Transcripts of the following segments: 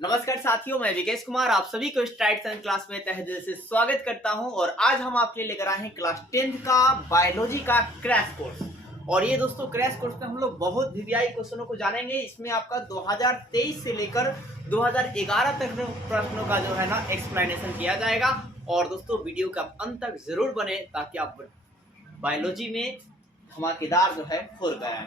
नमस्कार साथियों, मैं विकेश कुमार आप सभी को स्ट्राइड साइंस क्लास में तहे दिल से स्वागत करता हूं। और आज हम आपके लिए लेकर आए हैं क्लास 10th का बायोलॉजी का क्रैश कोर्स। और ये दोस्तों क्रैश कोर्स में हम लोग बहुत वीवीआई क्वेश्चनों को जानेंगे। इसमें आपका 2023 से लेकर 2011 तक प्रश्नों का जो है ना एक्सप्लेनेशन किया जाएगा। और दोस्तों वीडियो का अंत तक जरूर बने ताकि आप बायोलॉजी में धमाकेदार जो है फोड़ गए।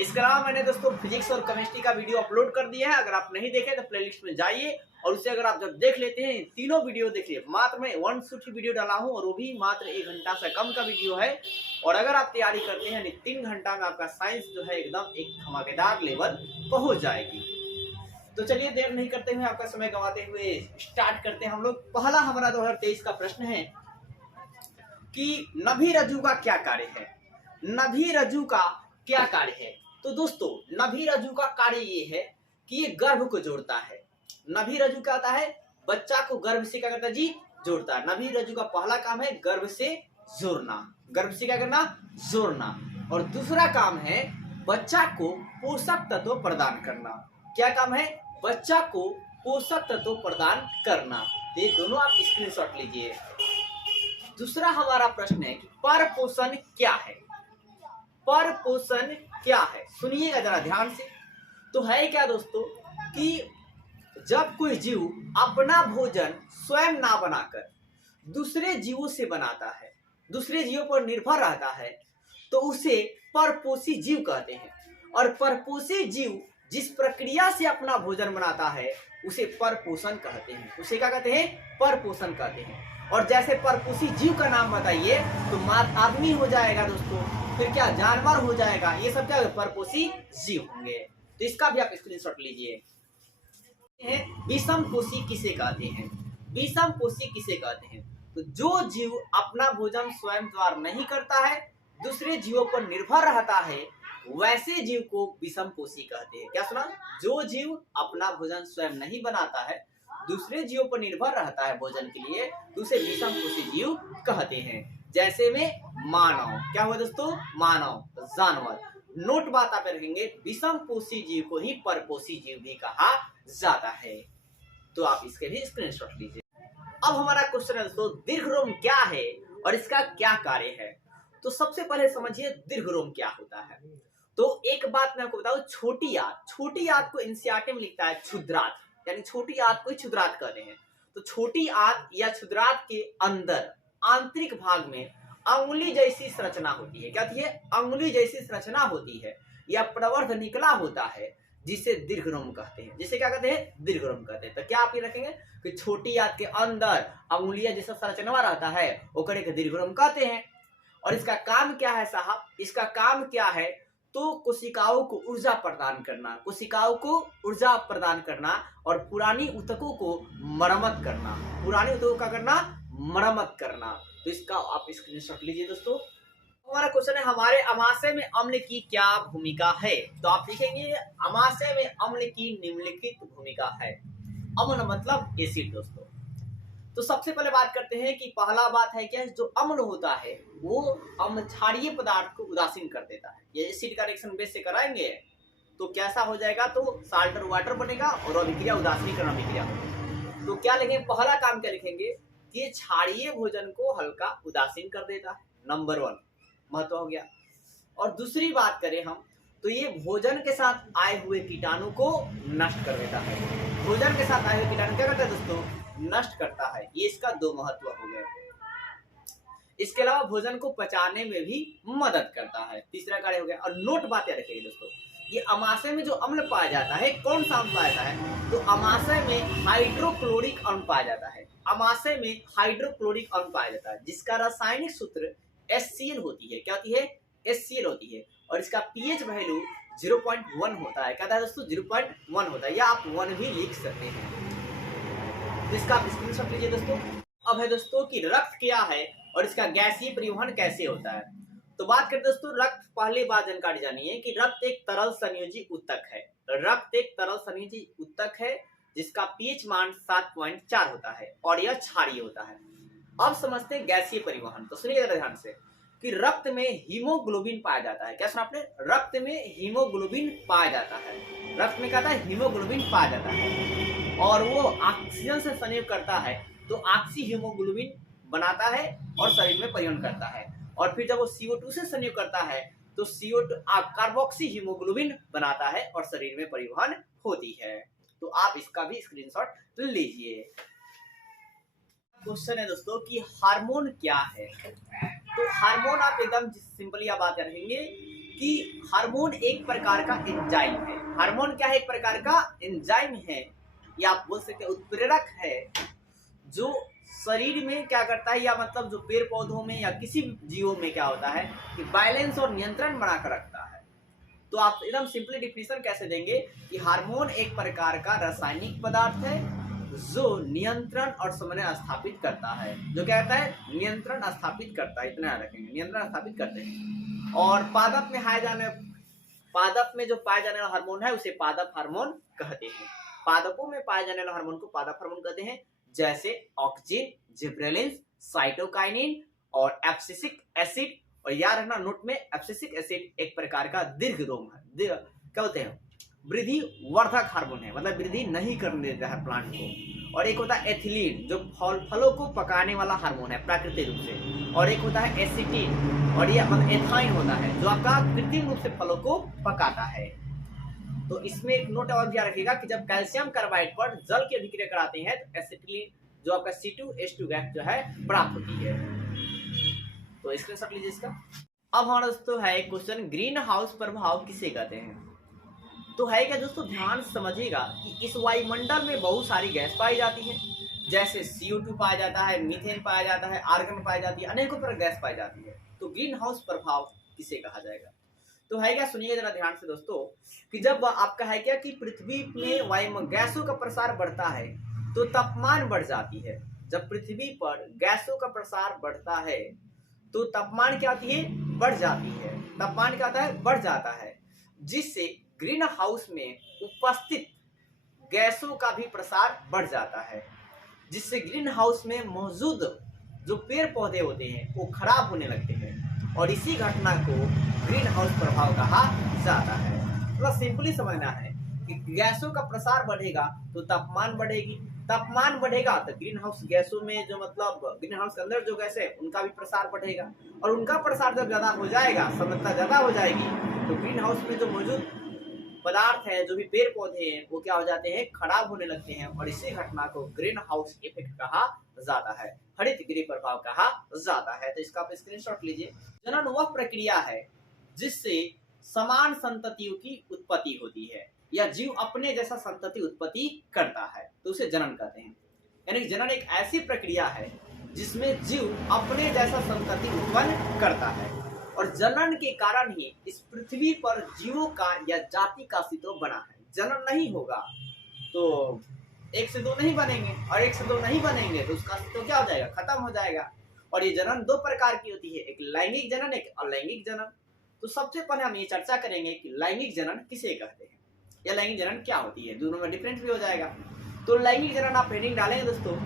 इसके अलावा मैंने दोस्तों फिजिक्स और केमिस्ट्री का वीडियो अपलोड कर दिया है। अगर आप नहीं देखे तो प्लेलिस्ट में जाइए और उसे अगर आप जब देख लेते हैं तीनों वीडियो देखिए। मात्र मैं 150 वीडियो डाला हूं और वो भी मात्र 1 घंटा से कम का वीडियो है। और अगर आप तैयारी करते हैं 3 घंटा में आपका साइंस जो है एकदम एक धमाकेदार लेवल पहुंच जाएगी। तो चलिए देर नहीं करते हुए आपका समय गंवाते हुए स्टार्ट करते हैं हम लोग। पहला हमारा 2023 का प्रश्न है कि नभी रज्जु का क्या कार्य है। नभी रज्जु का क्या कार्य है? तो दोस्तों नभी रज्जु का कार्य ये है कि ये गर्भ को जोड़ता है। नभी रज्जु क्या होता है? बच्चा को गर्भ से क्या करता है जी? जोड़ता है। नभी रज्जु का पहला काम है गर्भ से जोड़ना। गर्भ से क्या करना? जोड़ना। और दूसरा काम है बच्चा को पोषक तत्व प्रदान करना। क्या काम है? बच्चा को पोषक तत्व प्रदान करना। तो ये दोनों आप स्क्रीनशॉट लीजिए। दूसरा हमारा प्रश्न है कि परपोषण क्या है? परपोषण क्या है? सुनिएगा जरा ध्यान से। तो है क्या दोस्तों कि जब कोई जीव अपना भोजन स्वयं ना बनाकर दूसरे जीवों से बनाता है, दूसरे जीवों पर निर्भर रहता है, तो उसे परपोषी जीव कहते हैं। और परपोषी जीव जिस प्रक्रिया से अपना भोजन बनाता है उसे परपोषण कहते हैं। उसे क्या कहते हैं? परपोषण कहते हैं। और जैसे परपोषी जीव का नाम बताइए तो आदमी हो जाएगा दोस्तों, फिर क्या जानवर हो जाएगा, ये सब क्या परपोषी जीव होंगे। तो इसका भी आप स्क्रीनशॉट लीजिए। विषम पोषी किसे कहते हैं? विषम पोषी किसे कहते हैं? तो जो जीव अपना भोजन स्वयं द्वारा नहीं करता है, दूसरे जीवों पर निर्भर रहता है, वैसे जीव को विषम पोषी कहते हैं। क्या सुना? जो जीव अपना भोजन स्वयं नहीं बनाता है, दूसरे जीवों पर निर्भर रहता है भोजन के लिए, तो उसे विषम पोषी जीव कहते हैं। जैसे में मानव, क्या हुआ दोस्तों? मानव, जानवर। नोट बात आप रखेंगे, विषम पोषी जीव को ही परपोषी जीव भी कहा जाता है। तो आप इसके भी स्क्रीनशॉट लीजिए। अब हमारा क्वेश्चन है दोस्तों, दीर्घरोम क्या है और इसका क्या कार्य है? तो सबसे पहले समझिए दीर्घरोम क्या होता है। तो एक बात मैं आपको बताऊं, छोटी आंत को एनसीईआरटी में लिखता है क्षुद्रांत, यानी छोटी आंत को क्षुद्रांत कहते हैं। तो छोटी आंत या क्षुद्रांत के अंदर आंतरिक भाग में अंगुली जैसी संरचना होती है। क्या होती है? अंगुली जैसी संरचना होती है या प्रवर्ध निकला होता है, जिसे दीर्घरोम कहते हैं। जिसे क्या कहते हैं? दीर्घरोम कहते हैं। तो क्या आप ये रखेंगे कि छोटी आंत के अंदर अंगुलियां जैसा संरचना रहता है ओकर एक दीर्घरोम कहते हैं। और इसका काम क्या है साहब? इसका काम क्या है? तो कोशिकाओं को ऊर्जा प्रदान करना, कोशिकाओं को ऊर्जा प्रदान करना और पुरानी ऊतकों को मरम्मत करना। पुरानी ऊतकों का करना? मरम्मत करना। तो इसका आप स्क्रीनशॉट लीजिए दोस्तों। हमारा क्वेश्चन है, हमारे अमाशय में अम्ल की क्या भूमिका है? तो आप लिखेंगे अमाशय में अम्ल की निम्नलिखित भूमिका है। अम्ल मतलब एसिड दोस्तों। तो सबसे पहले बात करते हैं कि पहला बात है क्या, जो अम्ल होता है वो अम्ल क्षारीय पदार्थ को उदासीन कर देता है। ये एसिड का रिएक्शन बेस से कराएंगे तो कैसा हो जाएगा? तो साल्ट वाटर बनेगा और अभिक्रिया उदासीनीकरण अभिक्रिया होगी। तो क्या लिखेंगे? पहला काम क्या लिखेंगे कि क्षारीय भोजन को हल्का उदासीन कर देता है। नंबर 1 महत्व हो गया। और दूसरी बात करें हम तो ये भोजन के साथ आए हुए कीटाणु को नष्ट कर देता है। भोजन के साथ आए हुए कीटाणु क्या करता है दोस्तों? नष्ट करता है। ये इसका 2 महत्व हो गए। इसके अलावा भोजन को पचाने में भी मदद करता है। तीसरा कार्य हो गया। और नोट बात याद रखिएगा दोस्तों, ये अमाशय में जो अम्ल पाया जाता है कौन सा अम्ल पाया जाता है? तो अमाशय में हाइड्रोक्लोरिक अम्ल पाया जाता है। अमाशय में हाइड्रोक्लोरिक अम्ल पाया जाता है जिसका रासायनिक सूत्र HCl होती है। क्या होती है? HCl होती है। और इसका पीएच वैल्यू 0.1 होता है। क्या होता है दोस्तों? 0.1 होता है, या आप 1 भी लिख सकते हैं। इसका आप स्क्रीनशॉट लीजिए दोस्तों। अब है दोस्तों कि रक्त क्या है और इसका गैसीय परिवहन कैसे होता है। तो बात करते दोस्तों रक्त, पहली बात जानकारी जानिए कि रक्त एक तरल संयोजी ऊतक है। रक्त एक तरल संयोजी ऊतक है जिसका पीएच मान 7.4 होता है और यह क्षारीय होता है। अब समझते हैं गैसीय परिवहन। तो सुनिए ध्यान से, कि रक्त में हीमोग्लोबिन पाया जाता है। क्या सुना आपने? रक्त में हीमोग्लोबिन पाया जाता है। रक्त में क्या था? हीमोग्लोबिन पाया जाता है और वो ऑक्सीजन से संयोग करता है तो ऑक्सी हीमोग्लोबिन बनाता है और शरीर में परिवहन करता है। और फिर जब वो CO2 से संयोग करता है तो CO2 कार्बोक्सी हीमोग्लोबिन बनाता है और शरीर में परिवहन होती है। तो आप इसका भी स्क्रीनशॉट लीजिए। क्वेश्चन है दोस्तों कि हार्मोन क्या है। तो हार्मोन आप एकदम सिंपली आप बात करेंगे कि हार्मोन एक प्रकार का एंजाइम है। हार्मोन क्या है? एक प्रकार का एंजाइम है या आप बोल सकते हैं उत्प्रेरक है, जो शरीर में क्या करता है या मतलब जो पेड़ पौधों में या किसी भी जीवों में क्या होता है कि बैलेंस और नियंत्रण बनाकर रखता है। तो आप एकदम सिंपली डिफिनेशन कैसे देंगे कि हार्मोन एक प्रकार का रासायनिक पदार्थ है जो नियंत्रण और समन्वय स्थापित करता है। जो क्या करता है? नियंत्रण स्थापित करता है। इतना रखेंगे, नियंत्रण स्थापित करते हैं। और पादप में जो पाए जाने वाला हार्मोन है उसे पादप हार्मोन कहते हैं। पादपों में पाए जाने वाला हार्मोन को पादप हार्मोन कहते हैं, जैसे ऑक्सिन, जिब्रेलिन, साइटोकाइनिन और एब्सिसिक एसिड। और याद रखना नोट में, एब्सिसिक एसिड एक प्रकार का दीर्घ रोम है, क्या होते हैं? वृद्धि वर्धक हार्मोन है, मतलब वृद्धि नहीं करने देता है प्लांट को। और एक होता है एथिलीन जो फलों को पकाने वाला हार्मोन है प्राकृतिक रूप से। और एक होता है एसिटिन और ये मतलब एथाइन होता है जो आपका कृत्रिम रूप से फलों को पकाता है। तो इसमें एक नोट और ध्यान रखिएगा कि जब कैल्शियम कार्बाइड पर जल की अभिक्रिया कराते हैं तो एसिटिलीन जो आपका C2H2 गैस जो है प्राप्त होती है। तो स्क्रीनशॉट लीजिए इसका। अब हमारा दोस्तों है क्वेश्चन, ग्रीन हाउस प्रभाव किसे कहते हैं। तो है क्या दोस्तों, ध्यान समझिएगा कि इस वायुमंडल में बहुत सारी गैस पाई जाती है, जैसे CO2 पाया जाता है, मीथेन पाया जाता है, आर्गन पाई जाती है, अनेकों प्रकार गैस पाई जाती है। तो ग्रीन हाउस प्रभाव किसे कहा जाएगा? तो है क्या, सुनिए जरा ध्यान से दोस्तों कि जब आपका है क्या कि पृथ्वी में वायु गैसों का प्रसार बढ़ता है तो तापमान बढ़ जाती है। जब पृथ्वी पर गैसों का प्रसार बढ़ता है तो तापमान क्या होती है? बढ़ जाती है। तापमान क्या होता है? बढ़ जाता है, जिससे ग्रीन हाउस में उपस्थित गैसों का भी प्रसार बढ़ जाता है, जिससे ग्रीन हाउस में मौजूद जो पेड़ पौधे होते हैं वो खराब होने लगते हैं और इसी घटना को ग्रीन हाउस प्रभाव कहा जाता है। थोड़ा सिंपली समझना है कि गैसों का प्रसार बढ़ेगा तो तापमान बढ़ेगी, तापमान बढ़ेगा तो ग्रीन हाउस गैसों में जो मतलब ग्रीन हाउस के अंदर जो गैस है उनका भी प्रसार बढ़ेगा और उनका प्रसार जब ज्यादा हो जाएगा, सांद्रता ज्यादा हो जाएगी तो ग्रीन हाउस में जो मौजूद पदार्थ है, जो भी पेड़ पौधे हैं वो क्या हो जाते हैं? खराब होने लगते हैं और इसी घटना को ग्रीन हाउस इफेक्ट कहा जाता है, हरित गृह प्रभाव कहा जाता है। तो इसका आप स्क्रीनशॉट लीजिए। जनन वह प्रक्रिया है जिससे समान संततियों की उत्पत्ति होती है या जीव अपने जैसा संतति उत्पत्ति करता है तो उसे जनन कहते हैं। यानी जनन एक ऐसी प्रक्रिया है जिसमें जीव अपने जैसा संतति उत्पन्न करता है और जनन के कारण ही इस पृथ्वी पर जीवों का या जाति का अस्तित्व बना है। जनन नहीं होगा तो एक से दो नहीं बनेंगे और एक से दो नहीं बनेंगे तो उसका अस्तित्व क्या हो जाएगा? खत्म हो जाएगा। और ये जनन दो प्रकार की होती है, एक लैंगिक जनन, एक अलैंगिक जनन। तो सबसे पहले हम ये चर्चा करेंगे कि लैंगिक जनन किसे कहते हैं या लैंगिक जनन क्या होती है, दोनों में डिफरेंस भी हो जाएगा। तो लैंगिक जनन आप हेडिंग डालेंगे दोस्तों,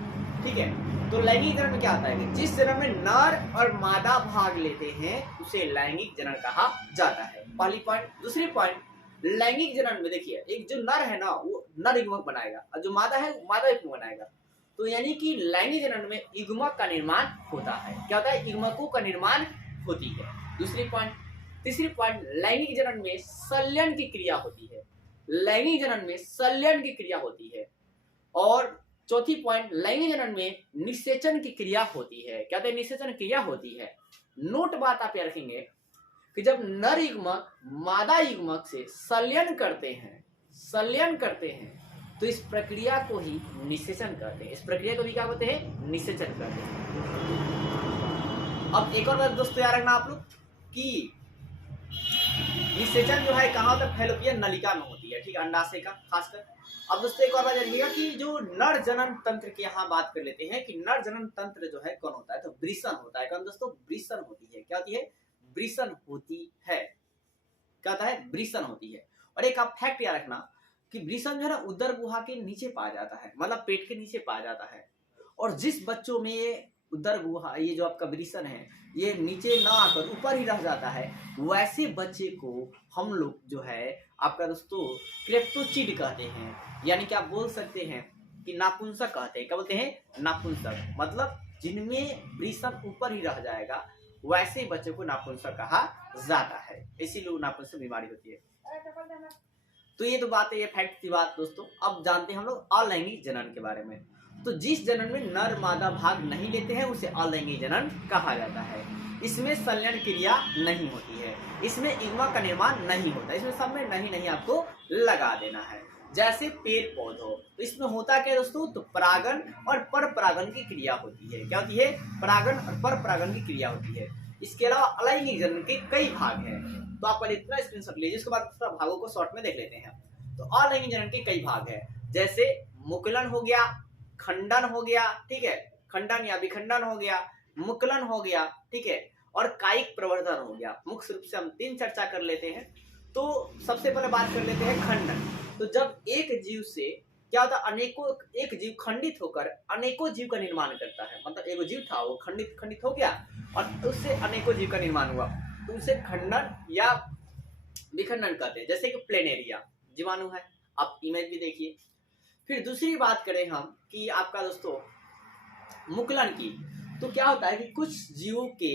ठीक है। तो लैंगिक जनन में क्या होता है कि जिस जनन में नर और मादा भाग लेते हैं उसे लैंगिक जनन कहा जाता है। पहली पॉइंट। दूसरी पॉइंट, लैंगिक जनन में देखिए एक जो नर है ना वो नर युग्मक बनाएगा और जो मादा है मादा युग्मक बनाएगा। तो यानी कि लैंगिक जनन में युग्मक का निर्माण होता है। क्या होता है? युग्मकों का निर्माण होती है। दूसरी पॉइंट। तीसरी पॉइंट, लैंगिक जनन में संलयन की क्रिया होती है। लैंगिक जनन में संलयन की क्रिया होती है। और चौथी पॉइंट, लैंगिक जनन में निषेचन की क्रिया होती है। क्या होता है? निषेचन क्रिया होती है। नोट बात आप याद रखेंगे कि जब नर युग्मक मादा युग्मक से संलयन करते हैं तो इस प्रक्रिया को ही निषेचन कहते हैं। इस प्रक्रिया को भी क्या कहते हैं? निषेचन कहते हैं। अब एक और बात दोस्तों याद रखना आप लोग कि निषेचन जो है कहाँ होता है? फैलोपियन नलिका में होती है, ठीक है, अंडाशय का खासकर। अब दोस्तों एक और बात जानिएगा कि जो नर जनन तंत्र की यहाँ बात कर लेते हैं कि नर जनन तंत्र जो है कौन होता है? तो वृषण होता है। कौन दोस्तों? वृषण होती है। क्या होती है? वृषण होती है। क्या होता है? वृषण होती है। और एक आप फैक्ट याद रखना कि वृषण जो है ना उदर गुहा के नीचे पाया जाता है, मतलब पेट के नीचे पाया जाता है। और जिस बच्चों में ये उदर गुहा, ये जो आपका वृषण है ये नीचे ना आकर ऊपर ही रह जाता है, वैसे बच्चे को हम लोग जो है आपका दोस्तों क्लेप्टोचिड कहते हैं। यानी कि आप बोल सकते हैं कि नापुंसक कहते हैं। क्या बोलते हैं? नापुंसक। मतलब जिनमें वृषण ऊपर ही रह जाएगा वैसे बच्चे को नापुंसक कहा जाता है, इसीलिए नापुंसक बीमारी होती है। तो ये तो बात है, ये फैक्ट की बात दोस्तों। अब जानते हैं हम लोग अलैंगिक जनन के बारे में। तो जिस जनन में नर मादा भाग नहीं लेते हैं उसे अलैंगिक जनन कहा जाता है। इसमें संलयन क्रिया नहीं होती है, इसमें युग्मक का निर्माण नहीं होता, इसमें सब में नहीं आपको लगा देना है। जैसे पेड़ पौधों, तो इसमें होता क्या दोस्तों? तो परागन और पर परागन की क्रिया होती है। क्या होती है? परागन और पर परागन की क्रिया होती है। इसके अलावा अलैंगिक जनन के कई भाग हैं, तो आप पहले इतना स्क्रीनशॉट लीजिए, इसके बाद दूसरा भागों को शॉर्ट में देख लेते हैं। तो अलैंगिक जनन के कई भाग हैं, जैसे मुकुलन हो गया, खंडन हो गया, ठीक है, खंडन या विखंडन हो गया, मुकुलन हो गया, ठीक है, और कायिक प्रवर्धन हो गया। मुख्य रूप से हम 3 चर्चा कर लेते हैं। तो सबसे पहले बात कर लेते हैं खंडन। तो जब एक जीव से क्या होता है, एक जीव खंडित होकर अनेकों जीव का निर्माण करता है। मतलब एक जीव था वो खंडित हो गया और उससे अनेकों जीव का निर्माण हुआ, तो उसे खंडन या विखंडन कहते हैं। जैसे कि प्लेनेरिया जीवाणु है, आप इमेज भी देखिए। फिर दूसरी बात करें हम कि आपका दोस्तों मुकुलन की, तो क्या होता है कि कुछ जीवों के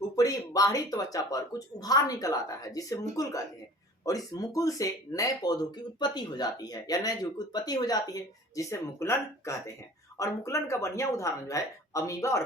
ऊपरी बाहरी त्वचा पर कुछ उभार निकल आता है जिसे मुकुल कहते हैं, और इस मुकुल से नए पौधों की उत्पत्ति हो जाती है या नए जीव की उत्पत्ति हो जाती है, जिसे मुकुलन कहते हैं। और मुकुलन का बढ़िया उदाहरण जो है अमीबा और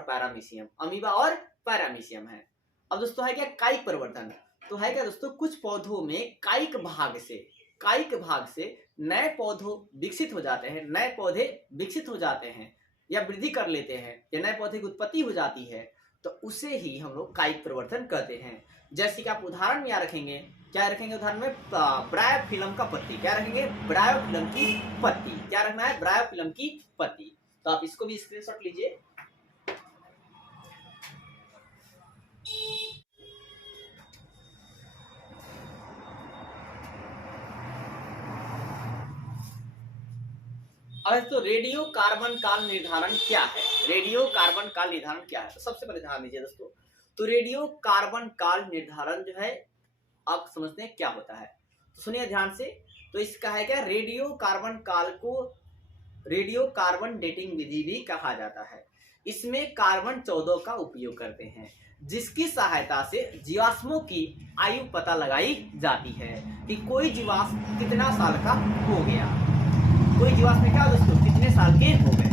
पैरामीशियम है। अब दोस्तों है क्या कायिक प्रवर्धन? तो है क्या दोस्तों, कुछ पौधों में कायिक भाग से नए पौधों विकसित हो जाते हैं, नए पौधे विकसित हो जाते हैं या वृद्धि कर लेते हैं या नए पौधे की उत्पत्ति हो जाती है, तो उसे ही हम लोग कायिक प्रवर्धन कहते हैं। जैसे कि आप उदाहरण में रखेंगे, क्या रखेंगे उदाहरण में? ब्रायोफिलम का पत्ती। क्या रखेंगे? ब्रायोफिलम की पत्ती। क्या रखना है? ब्रायोफिलम की पत्ती। तो आप इसको भी स्क्रीनशॉट लीजिए। अब तो रेडियो कार्बन काल निर्धारण क्या है? रेडियो कार्बन काल निर्धारण क्या है? तो सबसे पहले ध्यान दीजिए दोस्तों, तो रेडियो कार्बन काल निर्धारण जो है आप समझते हैं क्या होता है, तो सुनिए ध्यान से। तो इसका है क्या, रेडियो कार्बन काल को रेडियो कार्बन डेटिंग विधि भी कहा जाता है। इसमें कार्बन 14 का उपयोग करते हैं, जिसकी सहायता से जीवाश्मों की आयु पता लगाई जाती है कि कोई जीवाश्म कितना साल का हो गया, कोई जीवाश्म क्या दोस्तों कितने साल के हो गए।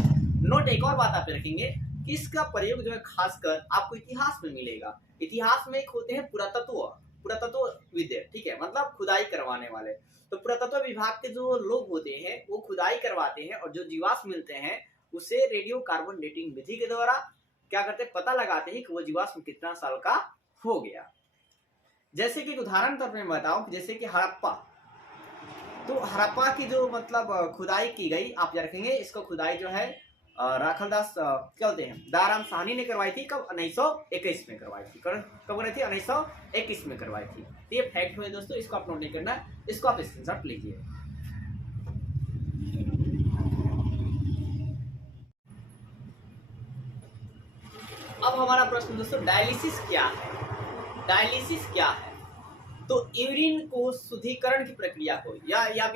नोट एक और बात आप रखेंगे कि इसका प्रयोग जो है खासकर आपको इतिहास में मिलेगा। इतिहास में एक होते हैं पुरातत्वविद, ठीक है, मतलब खुदाई करवाने वाले। तो पुरातत्व विभाग के जो लोग होते हैं वो खुदाई करवाते हैं और जो जीवाश्म मिलते हैं उसे रेडियो कार्बन डेटिंग विधि के द्वारा क्या करते हैं, पता लगाते हैं कि वो जीवाश्म कितना साल का हो गया। जैसे कि उदाहरण तौर पर बताऊं, जैसे कि हड़प्पा, तो हड़प्पा की जो मतलब खुदाई की गई, आप रखेंगे इसको खुदाई जो है राखलदास क्या होते हैं दाराम साहनी ने करवाई थी। कब? 1921 में करवाई थी। कब करवाई थी? 1921 में करवाई थी। तो ये फैक्ट हुए दोस्तों, इसको आप नोट नहीं करना, इसको आप स्क्रीनशॉट लीजिए। अब हमारा प्रश्न दोस्तों, डायलिसिस क्या है? डायलिसिस क्या है? तो यूरिन को शुद्धिकरण की प्रक्रिया को या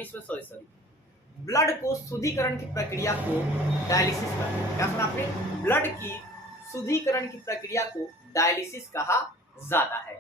ब्लड को शुद्धिकरण की प्रक्रिया को डायलिसिस कहते हैं। क्या सुना आपने? ब्लड की शुद्धिकरण की प्रक्रिया को डायलिसिस कहा जाता है।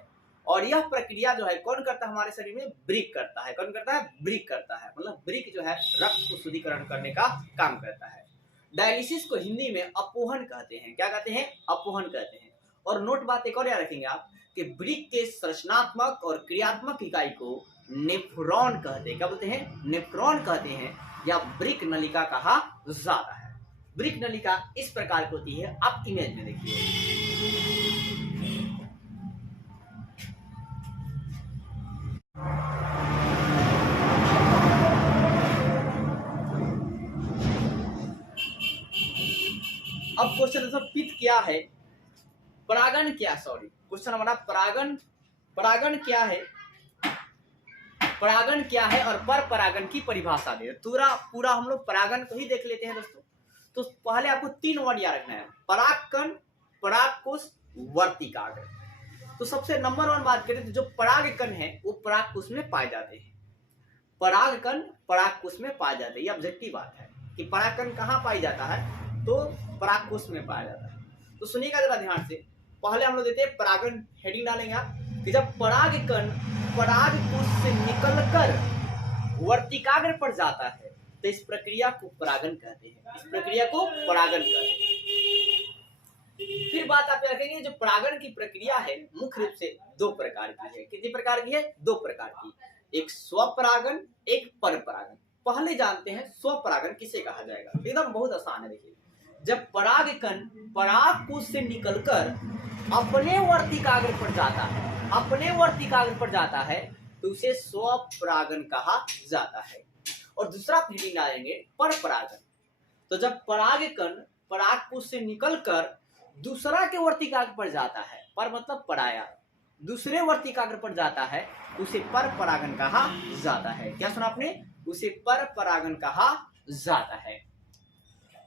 और यह प्रक्रिया जो है कौन करता है हमारे शरीर में? ब्रिक करता है। कौन करता है? ब्रिक करता है। मतलब ब्रिक जो है रक्त को शुद्धिकरण करने का काम करता है। डायलिसिस को हिंदी में अपोहन कहते हैं। क्या कहते हैं? अपोहन कहते हैं। और नोट बात एक और याद रखेंगे आप कि ब्रिक के संरचनात्मक और क्रियात्मक इकाई को नेफ्रॉन कहते हैं। क्या बोलते हैं? नेफ्रॉन कहते हैं, या ब्रिक नलिका कहा जाता है। ब्रिक नलिका इस प्रकार की होती है, आप इमेज में देखिए। अब क्वेश्चन पित्त क्या है, परागन क्या, क्वेश्चन हमारा परागन क्या है, परागन क्या है और पर परागन की परिभाषा दे। पूरा हम लोग परागन को ही देख लेते हैं दोस्तों। तो पहले आपको 3 वर्ड याद रखना है, परागकण, परागकोश, वर्तिकाग्र। तो सबसे नंबर 1 बात करें तो जो परागकण है वो परागकोश में पाए जाते हैं। परागकण परागकोश में पाए जाते हैं, ये ऑब्जेक्टिव बात है कि परागकण कहाँ पाई जाता है, तो परागकोश में पाया जाता है। तो सुनिएगा जरा ध्यान से, पहले हम लोग देते हैं परागण, हेडिंग डालेंगे आप कि जब परागकण परागकोश से निकलकर वर्तिकाग्र पर जाता है तो इस प्रक्रिया को परागण कहते हैं, इस प्रक्रिया को परागण कहते हैं। फिर बात आप रखेंगे, जो परागण की प्रक्रिया है मुख्य रूप से 2 प्रकार की है। कितनी प्रकार की है? 2 प्रकार की, एक स्वपरागण, एक परपरागण। पहले जानते हैं स्वपरागण किसे कहा जाएगा। एकदम बहुत आसान है, देखिए जब परागकण परागकोश से निकलकर अपने वर्तिकाग्र पर जाता है, अपने वर्तिकाग्र पर जाता है तो उसे स्वपरागण कहा जाता है। और दूसरा हेडिंग डालेंगे परपरागण। तो जब परागकण परागकोश से निकलकर दूसरा के वर्तिकाग्र पर जाता है, पर मतलब पराया, दूसरे वर्तिकाग्र पर जाता है उसे परपरागण कहा जाता है। क्या सुना आपने? उसे परपरागण कहा जाता है।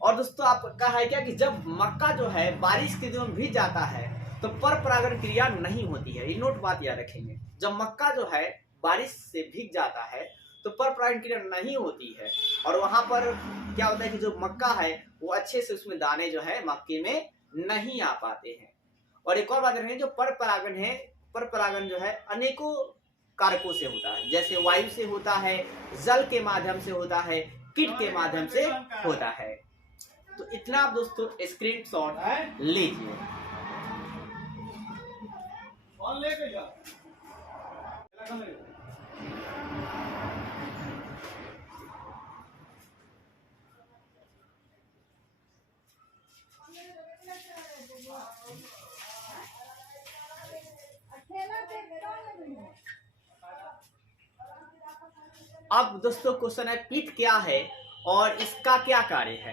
और दोस्तों आपका है क्या कि जब मक्का जो है बारिश के दिनों में भीग जाता है तो परपरागण क्रिया नहीं होती है। ये नोट बात याद रखेंगे, जब मक्का जो है बारिश से भीग जाता है तो परपरागण क्रिया नहीं होती है। और वहां पर क्या होता है कि जो मक्का है वो अच्छे से उसमें दाने जो है मक्के में नहीं आ पाते हैं। और एक और बात रखेंगे, जो परपरागण है, परपरागण जो है अनेकों कारकों से होता है, जैसे वायु से होता है, जल के माध्यम से होता है, कीट के माध्यम से होता है। तो इतना आप दोस्तों स्क्रीनशॉट लीजिए। अब दोस्तों क्वेश्चन है पीत क्या है और इसका क्या कार्य है।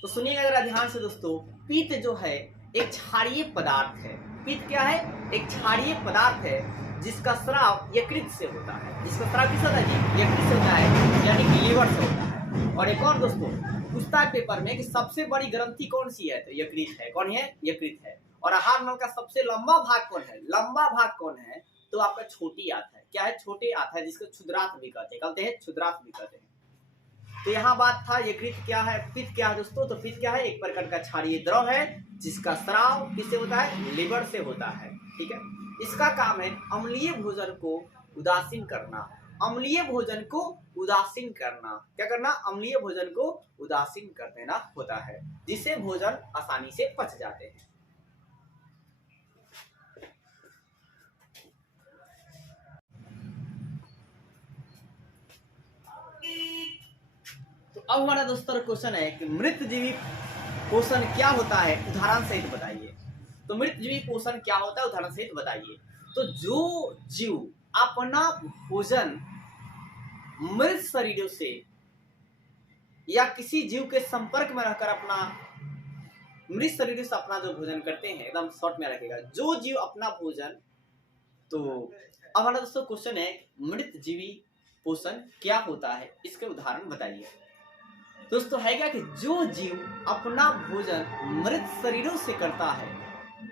तो सुनिएगा जरा ध्यान से दोस्तों, पीत जो है एक क्षारीय पदार्थ है। पीत क्या है? एक क्षारीय पदार्थ है जिसका स्राव यकृत से होता है। जिसका स्राव किस होता है जी? यकृत से होता है, यानी कि लीवर से होता है। और एक और दोस्तों पूछता है पेपर में कि सबसे बड़ी ग्रंथि कौन सी है, तो यकृत है। कौन है? यकृत है। और आहार नल का सबसे लंबा भाग कौन है? लंबा भाग कौन है? तो आपका छोटी आंत है। क्या है? छोटे आंत है, जिसको क्षुद्रांत भी कहते हैं, क्षुद्रांत भी कहते हैं। तो यहाँ बात था यकृत क्या है, पित्त क्या है दोस्तों। तो पित्त क्या है? एक प्रकार का क्षारीय द्रव है जिसका स्राव किससे होता है? लीवर से होता है। ठीक है, इसका काम है अम्लीय भोजन को उदासीन करना। अम्लीय भोजन को उदासीन करना, क्या करना? अम्लीय भोजन को उदासीन कर देना होता है, जिससे भोजन आसानी से पच जाते हैं। तो अब हमारा दोस्तों क्वेश्चन है कि मृतजीवी पोषण क्या होता है, उदाहरण सहित बताइए। तो मृतजीवी पोषण क्या होता है, उदाहरण सहित बताइए। तो जो जीव अपना भोजन मृत शरीरों से या किसी जीव के संपर्क में रहकर अपना मृत शरीरों से अपना जो भोजन करते हैं, एकदम शॉर्ट में रखेगा, जो जीव अपना भोजन। तो अब हमारा दोस्तों क्वेश्चन है मृतजीवी पोषण क्या होता है, इसके उदाहरण बताइए। दोस्तों है क्या कि जो जीव अपना भोजन मृत शरीरों से करता है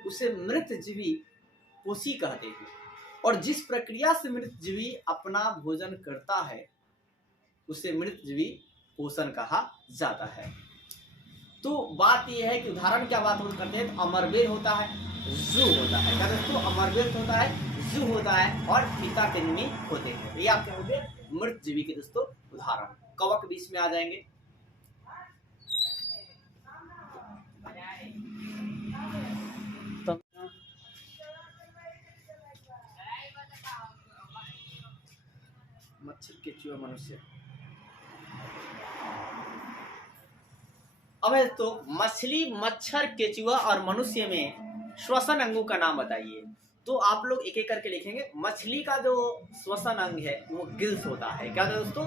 उसे मृतजीवी पोषी कहते हैं। और जिस प्रक्रिया से मृतजीवी अपना भोजन करता है उसे मृतजीवी पोषण कहा जाता है। तो बात यह है कि उदाहरण क्या बात करते हैं, तो अमरबेल होता है, जू होता है। क्या दोस्तों? अमरबेल होता है, जू होता है और फीता तिनमी होते हैं। ये आपके हो गए मृतजीवी के दोस्तों उदाहरण। कवक बीच में आ जाएंगे। मच्छर, केचुआ, मनुष्य। अब है तो मछली, मच्छर, केचुआ और मनुष्य में श्वसन अंगों का नाम बताइए। तो आप लोग एक एक करके लिखेंगे। मछली का जो श्वसन अंग है वो गिल्स होता है। क्या होता है दोस्तों?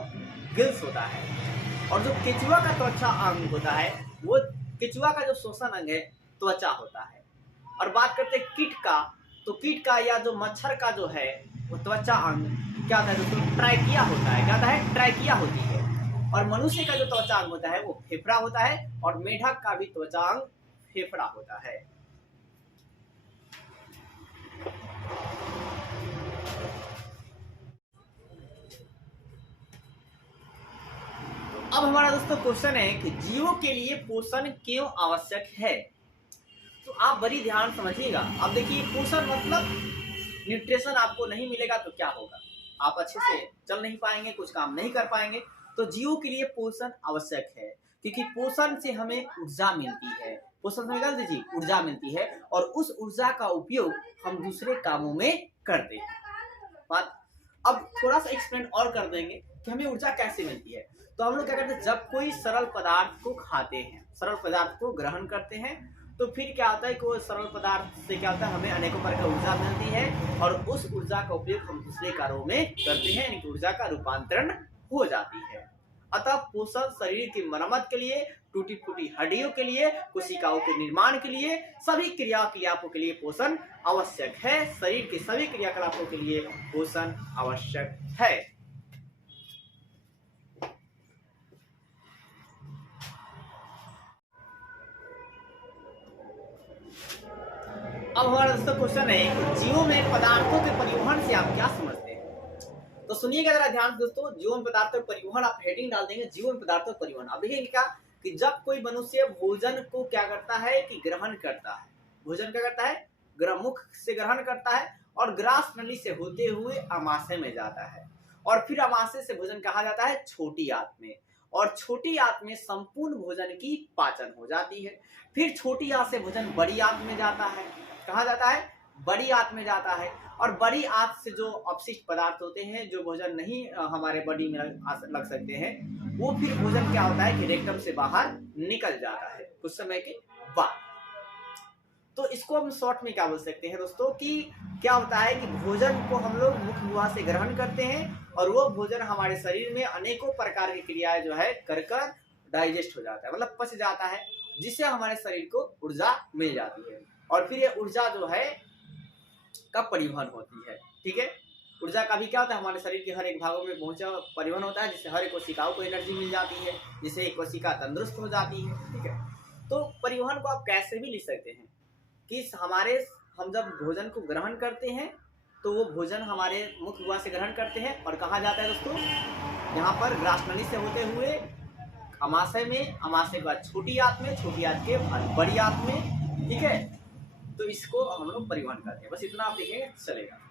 गिल्स होता है। और जो केचुआ का त्वचा अंग होता है, वो केचुआ का जो श्वसन अंग है त्वचा होता है। और बात करते हैं कीट का, तो कीट का या जो मच्छर का जो है वो त्वचा अंग क्या होता है दोस्तों? ट्रैकिया होता है। क्या होता है? ट्रैकिया होती है। और मनुष्य का जो त्वचांग होता है वो फेफड़ा होता है, और मेढक का भी त्वचांग फेफड़ा होता है। अब हमारा दोस्तों क्वेश्चन है कि जीवों के लिए पोषण क्यों आवश्यक है। तो आप बड़ी ध्यान समझिएगा। अब देखिए, पोषण मतलब न्यूट्रिशन आपको नहीं मिलेगा तो क्या होगा, आप अच्छे से चल नहीं पाएंगे, कुछ काम नहीं कर पाएंगे। तो जीवों के लिए पोषण आवश्यक है, क्योंकि पोषण से हमें ऊर्जा मिलती है, पोषण से निकाल दीजिए ऊर्जा मिलती है, और उस ऊर्जा का उपयोग हम दूसरे कामों में करते हैं। बात अब थोड़ा सा एक्सप्लेन और कर देंगे कि हमें ऊर्जा कैसे मिलती है। तो हम लोग क्या करते हैं, जब कोई सरल पदार्थ को खाते हैं, सरल पदार्थ को ग्रहण करते हैं, तो फिर क्या होता है कि वो सरल पदार्थ से क्या होता है, हमें अनेकों प्रकार की ऊर्जा मिलती है, और उस ऊर्जा का उपयोग हम दूसरे कार्यों में करते हैं, यानी कि ऊर्जा का रूपांतरण हो जाती है। अतः पोषण शरीर की मरम्मत के लिए, टूटी फूटी हड्डियों के लिए, कोशिकाओं के निर्माण के लिए, सभी क्रियाकलापों के लिए पोषण आवश्यक है। शरीर के सभी क्रियाकलापों के लिए पोषण आवश्यक है। अब हमारा दोस्तों क्वेश्चन है, जीवों में पदार्थों के परिवहन से आप क्या समझते हैं। तो सुनिएगा जरा ध्यान से दोस्तों। जीवन पदार्थों के परिवहन, आप हेडिंग डाल देंगे जीवन पदार्थों के परिवहन। अब देखिए क्या कि जब कोई मनुष्य भोजन को क्या करता है कि ग्रहण करता है, भोजन क्या करता है, मुख से ग्रहण करता है, और ग्रास नली से होते हुए अमाशय में जाता है, और फिर अमाशय से भोजन कहा जाता है छोटी आंत में, और छोटी आंत में संपूर्ण भोजन की पाचन हो जाती है। फिर छोटी आंत से भोजन बड़ी आंत में जाता है, कहा जाता है बड़ी आंत में जाता है, और बड़ी आंत से जो अपशिष्ट पदार्थ होते हैं, जो भोजन नहीं हमारे बॉडी में लग सकते हैं, वो फिर भोजन क्या होता है कि रेक्टम से बाहर निकल जाता है कुछ समय के बाद। तो इसको हम शॉर्ट में क्या बोल सकते हैं दोस्तों कि क्या होता है कि भोजन को हम लोग मुख गुहा से ग्रहण करते हैं, और वो भोजन हमारे शरीर में अनेकों प्रकार की क्रियाएं जो है कर डाइजेस्ट हो जाता है, मतलब पच जाता है, जिससे हमारे शरीर को ऊर्जा मिल जाती है, और फिर ये ऊर्जा जो है का परिवहन होती है। ठीक है, ऊर्जा का भी क्या होता है, हमारे शरीर के हर एक भागों में पहुंचा परिवहन होता है, जिससे हर एक कोशिकाओं को एनर्जी मिल जाती है, जिससे एक कोशिका तंदुरुस्त हो जाती है। ठीक है, तो परिवहन को आप कैसे भी लिख सकते हैं कि हम जब भोजन को ग्रहण करते हैं, तो वो भोजन हमारे मुख गुहा से ग्रहण करते हैं, और कहा जाता है दोस्तों यहाँ पर ग्रास नली से होते हुए अमाशय में, अमाशय के बाद छोटी आंत में, छोटी आंत के बाद बड़ी आंत में। ठीक है, तो इसको हम लोग परिवहन करते हैं। बस इतना आप देखेंगे चलेगा।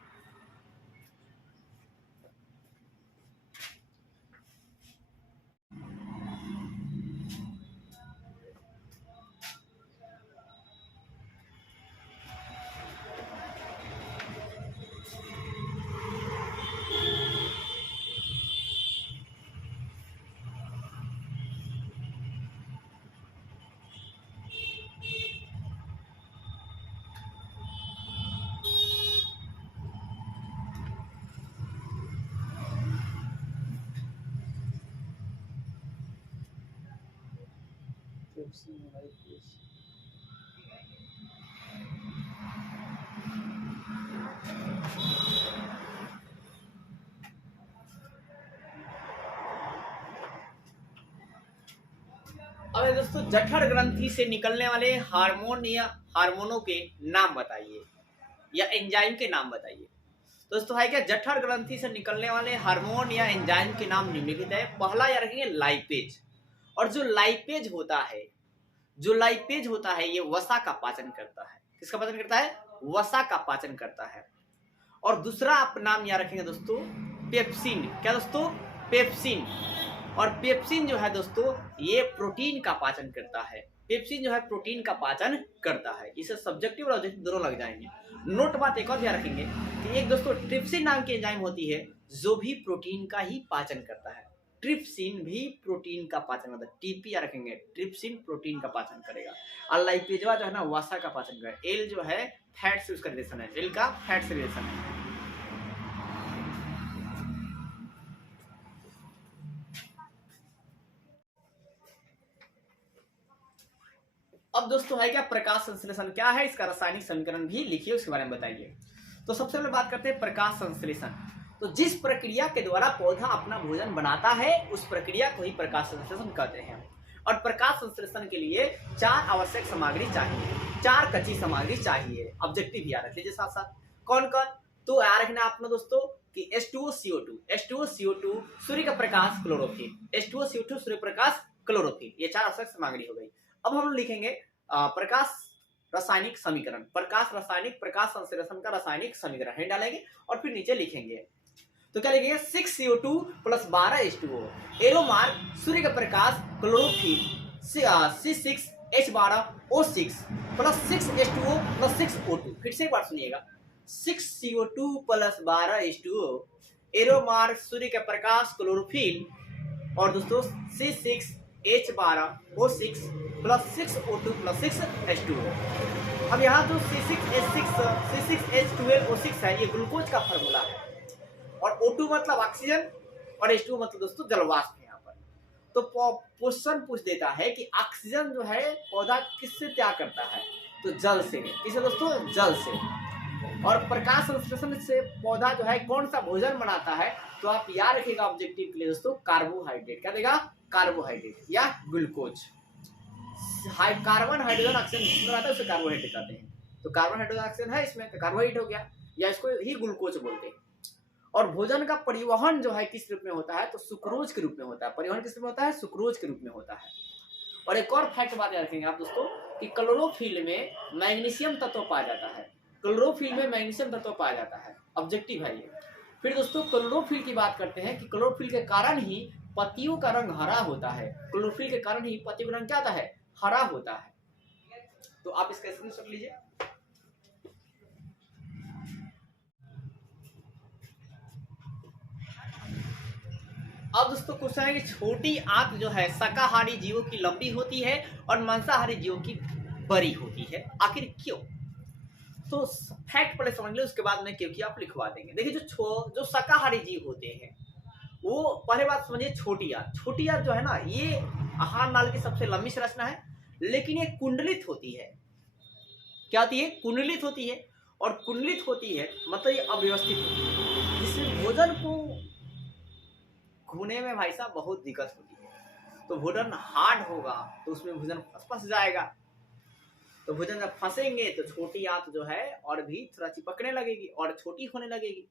अब दोस्तों, जठर ग्रंथि से निकलने वाले हार्मोन या हार्मोनों के नाम बताइए, या एंजाइम के नाम बताइए। दोस्तों है क्या, जठर ग्रंथि से निकलने वाले हार्मोन या एंजाइम के नाम निम्नलिखित है। पहला या रखेंगे लाइपेज, और जो लाइपेज होता है, ये वसा का पाचन करता है। किसका पाचन करता है, वसा का पाचन करता है। और दूसरा आप नाम याद रखेंगे दोस्तों, पेप्सिन। क्या दोस्तों, पेप्सिन। और पेप्सिन जो है दोस्तों, ये प्रोटीन का पाचन करता है। पेप्सिन जो है प्रोटीन का पाचन करता है। इसे सब्जेक्टिव और ऑब्जेक्टिव दोनों लग जाएंगे। नोट बात एक और ध्यान रखेंगे कि एक दोस्तों ट्रिप्सिन नाम की एंजाइम होती है, जो भी प्रोटीन का ही पाचन करता है। ट्रिप्सिन भी प्रोटीन का पाचन करता है। टीपी याद रखेंगे, ट्रिप्सिन प्रोटीन का पाचन करेगा। और लाइपेजवा जो है ना, वसा का पाचन करेगा। एल जो है फैट से उसका रिलेशन है, एल का फैट से रिलेशन है। अब दोस्तों है क्या, प्रकाश संश्लेषण क्या है, इसका रासायनिक समीकरण भी लिखिए, उसके बारे में बताइए। तो सबसे पहले बात करते हैं प्रकाश संश्लेषण। तो जिस प्रक्रिया के द्वारा पौधा अपना भोजन बनाता है उस प्रक्रिया को ही प्रकाश संश्लेषण कहते हैं। और प्रकाश संश्लेषण के लिए 4 आवश्यक सामग्री चाहिए, 4 कच्ची सामग्री चाहिए। ऑब्जेक्टिव याद रख लीजिए साथ साथ। कौन कौन? तो याद रखना आपने दोस्तों कि H2O CO2, H2O CO2 सूर्य का प्रकाश, chlorophyll, H2O CO2 Surya Prakash, chlorophyll, ये 4 आवश्यक सामग्री हो गई। अब हम लिखेंगे प्रकाश रासायनिक समीकरण, प्रकाश रासायनिक, प्रकाश संश्लेषण का रासायनिक समीकरण है डालेंगे और फिर नीचे लिखेंगे। तो क्या लिखेंगे? 6CO2 plus 12 H2O, arrow mark सूर्य का प्रकाश, chlorophyll, C6H12O6 plus 6H2O plus 6O2। फिर से एक बार सुनिएगा, 6CO2 plus 12 H2O, arrow mark सूर्य का प्रकाश, क्लोरोफिल, और दोस्तों C6H12O6 plus 6O2 plus 6H2O। अब यहाँ जो C6H12O6 है ये ग्लूकोज का फार्मूला है, और O2 मतलब ऑक्सीजन और H2O मतलब दोस्तों जलवाष्प है यहाँ पर। तो क्वेश्चन पूछ देता है कि ऑक्सीजन जो है पौधा किससे त्याग करता है? तो जल से। किससे दोस्तों? जल से। और प्रकाश संश्लेषण से पौधा जो है कौन सा भोजन बनाता है? तो आप याद रखिएगा ऑब्जेक्टिव के लिए दोस्तों, कार्बोहाइड्रेट। क्या देगा? कार्बोहाइड्रेट या ग्लूकोज। कार्बन हाइड्रोजन ऑक्सीजन जिसमें रहता है उसे कार्बोहाइड्रेट कहते हैं। तो कार्बन हाइड्रोजन ऑक्सीजन है इसमें, कार्बोहाइड्रेट हो गया, या इसको ही ग्लूकोज बोलते हैं। और भोजन का परिवहन जो है किस रूप में होता है? तो सुक्रोज के रूप में होता है। परिवहन किस रूप में होता है? सुक्रोज के रूप में होता है। और एक और फैक्ट बात याद रखेंगे आप दोस्तों कि क्लोरोफिल में मैग्नीशियम तत्व पाया जाता है। क्लोरोफिल में मैग्नीशियम तत्व पाया जाता है, ऑब्जेक्टिव है ये। फिर दोस्तों क्लोरोफिल की बात करते हैं कि क्लोरोफिल के कारण ही पत्तियों का रंग हरा होता है। क्लोरोफिल के कारण ही पत्तियों का रंग क्या होता है? हरा होता है। तो आप इसका स्क्रीनशॉट लीजिए। अब दोस्तों क्वेश्चन है कि छोटी आंत जो है शाकाहारी जीवों की लंबी होती है और मांसाहारी जीवों की बड़ी होती है, आखिर क्यों? तो फैक्ट पहले समझ ले, उसके बाद में क्यों की आप लिखवा देंगे। देखिए जो शाकाहारी जीव होते हैं वो पहले बात समझिए, छोटी आंत। छोटी आंत जो है ना ये आहार नाल की सबसे लंबी संरचना है, लेकिन ये कुंडलित होती है। क्या होती है? कुंडलित होती है। और कुंडलित होती है मतलब ये अव्यवस्थित होती है, जिसमें भोजन को घूने में भाई साहब बहुत दिक्कत होती है। तो भोजन हार्ड होगा तो उसमें भोजन फंस जाएगा। तो भोजन जब फंसेंगे तो छोटी आंत जो है और भी थोड़ा चिपकने लगेगी और छोटी होने लगेगी।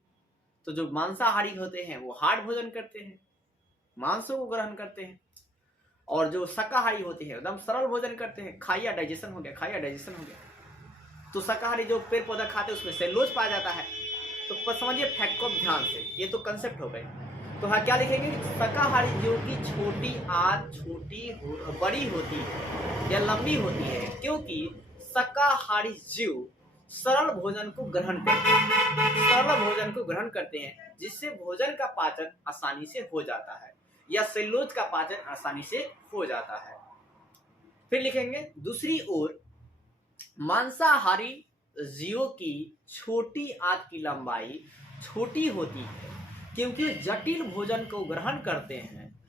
तो जो मांसाहारी होते हैं वो हार्ड भोजन करते हैं, मांसों को ग्रहण करते हैं, और जो शाकाहारी होते हैं एकदम सरल भोजन करते हैं। खाइया डाइजेशन हो गया, खाइया डाइजेशन हो गया। तो शाकाहारी जो पेड़ पौधा खाते हैं उसमें सेलुलोज पाया जाता है। तो समझिए फैक्ट को ध्यान से, ये तो कंसेप्ट हो गए। तो हाँ क्या लिखेंगे? शाकाहारी जीवों की छोटी आंत बड़ी होती है या लंबी होती है, क्योंकि शाकाहारी जीव सरल भोजन को ग्रहण करते हैं। सरल भोजन को ग्रहण करते हैं जिससे भोजन का पाचन आसानी से हो जाता है, या सेलुलोज का पाचन आसानी से हो जाता है। फिर लिखेंगे दूसरी ओर मांसाहारी जीवों की छोटी आंत की लंबाई छोटी होती है, क्योंकि जटिल भोजन को ग्रहण करते हैं,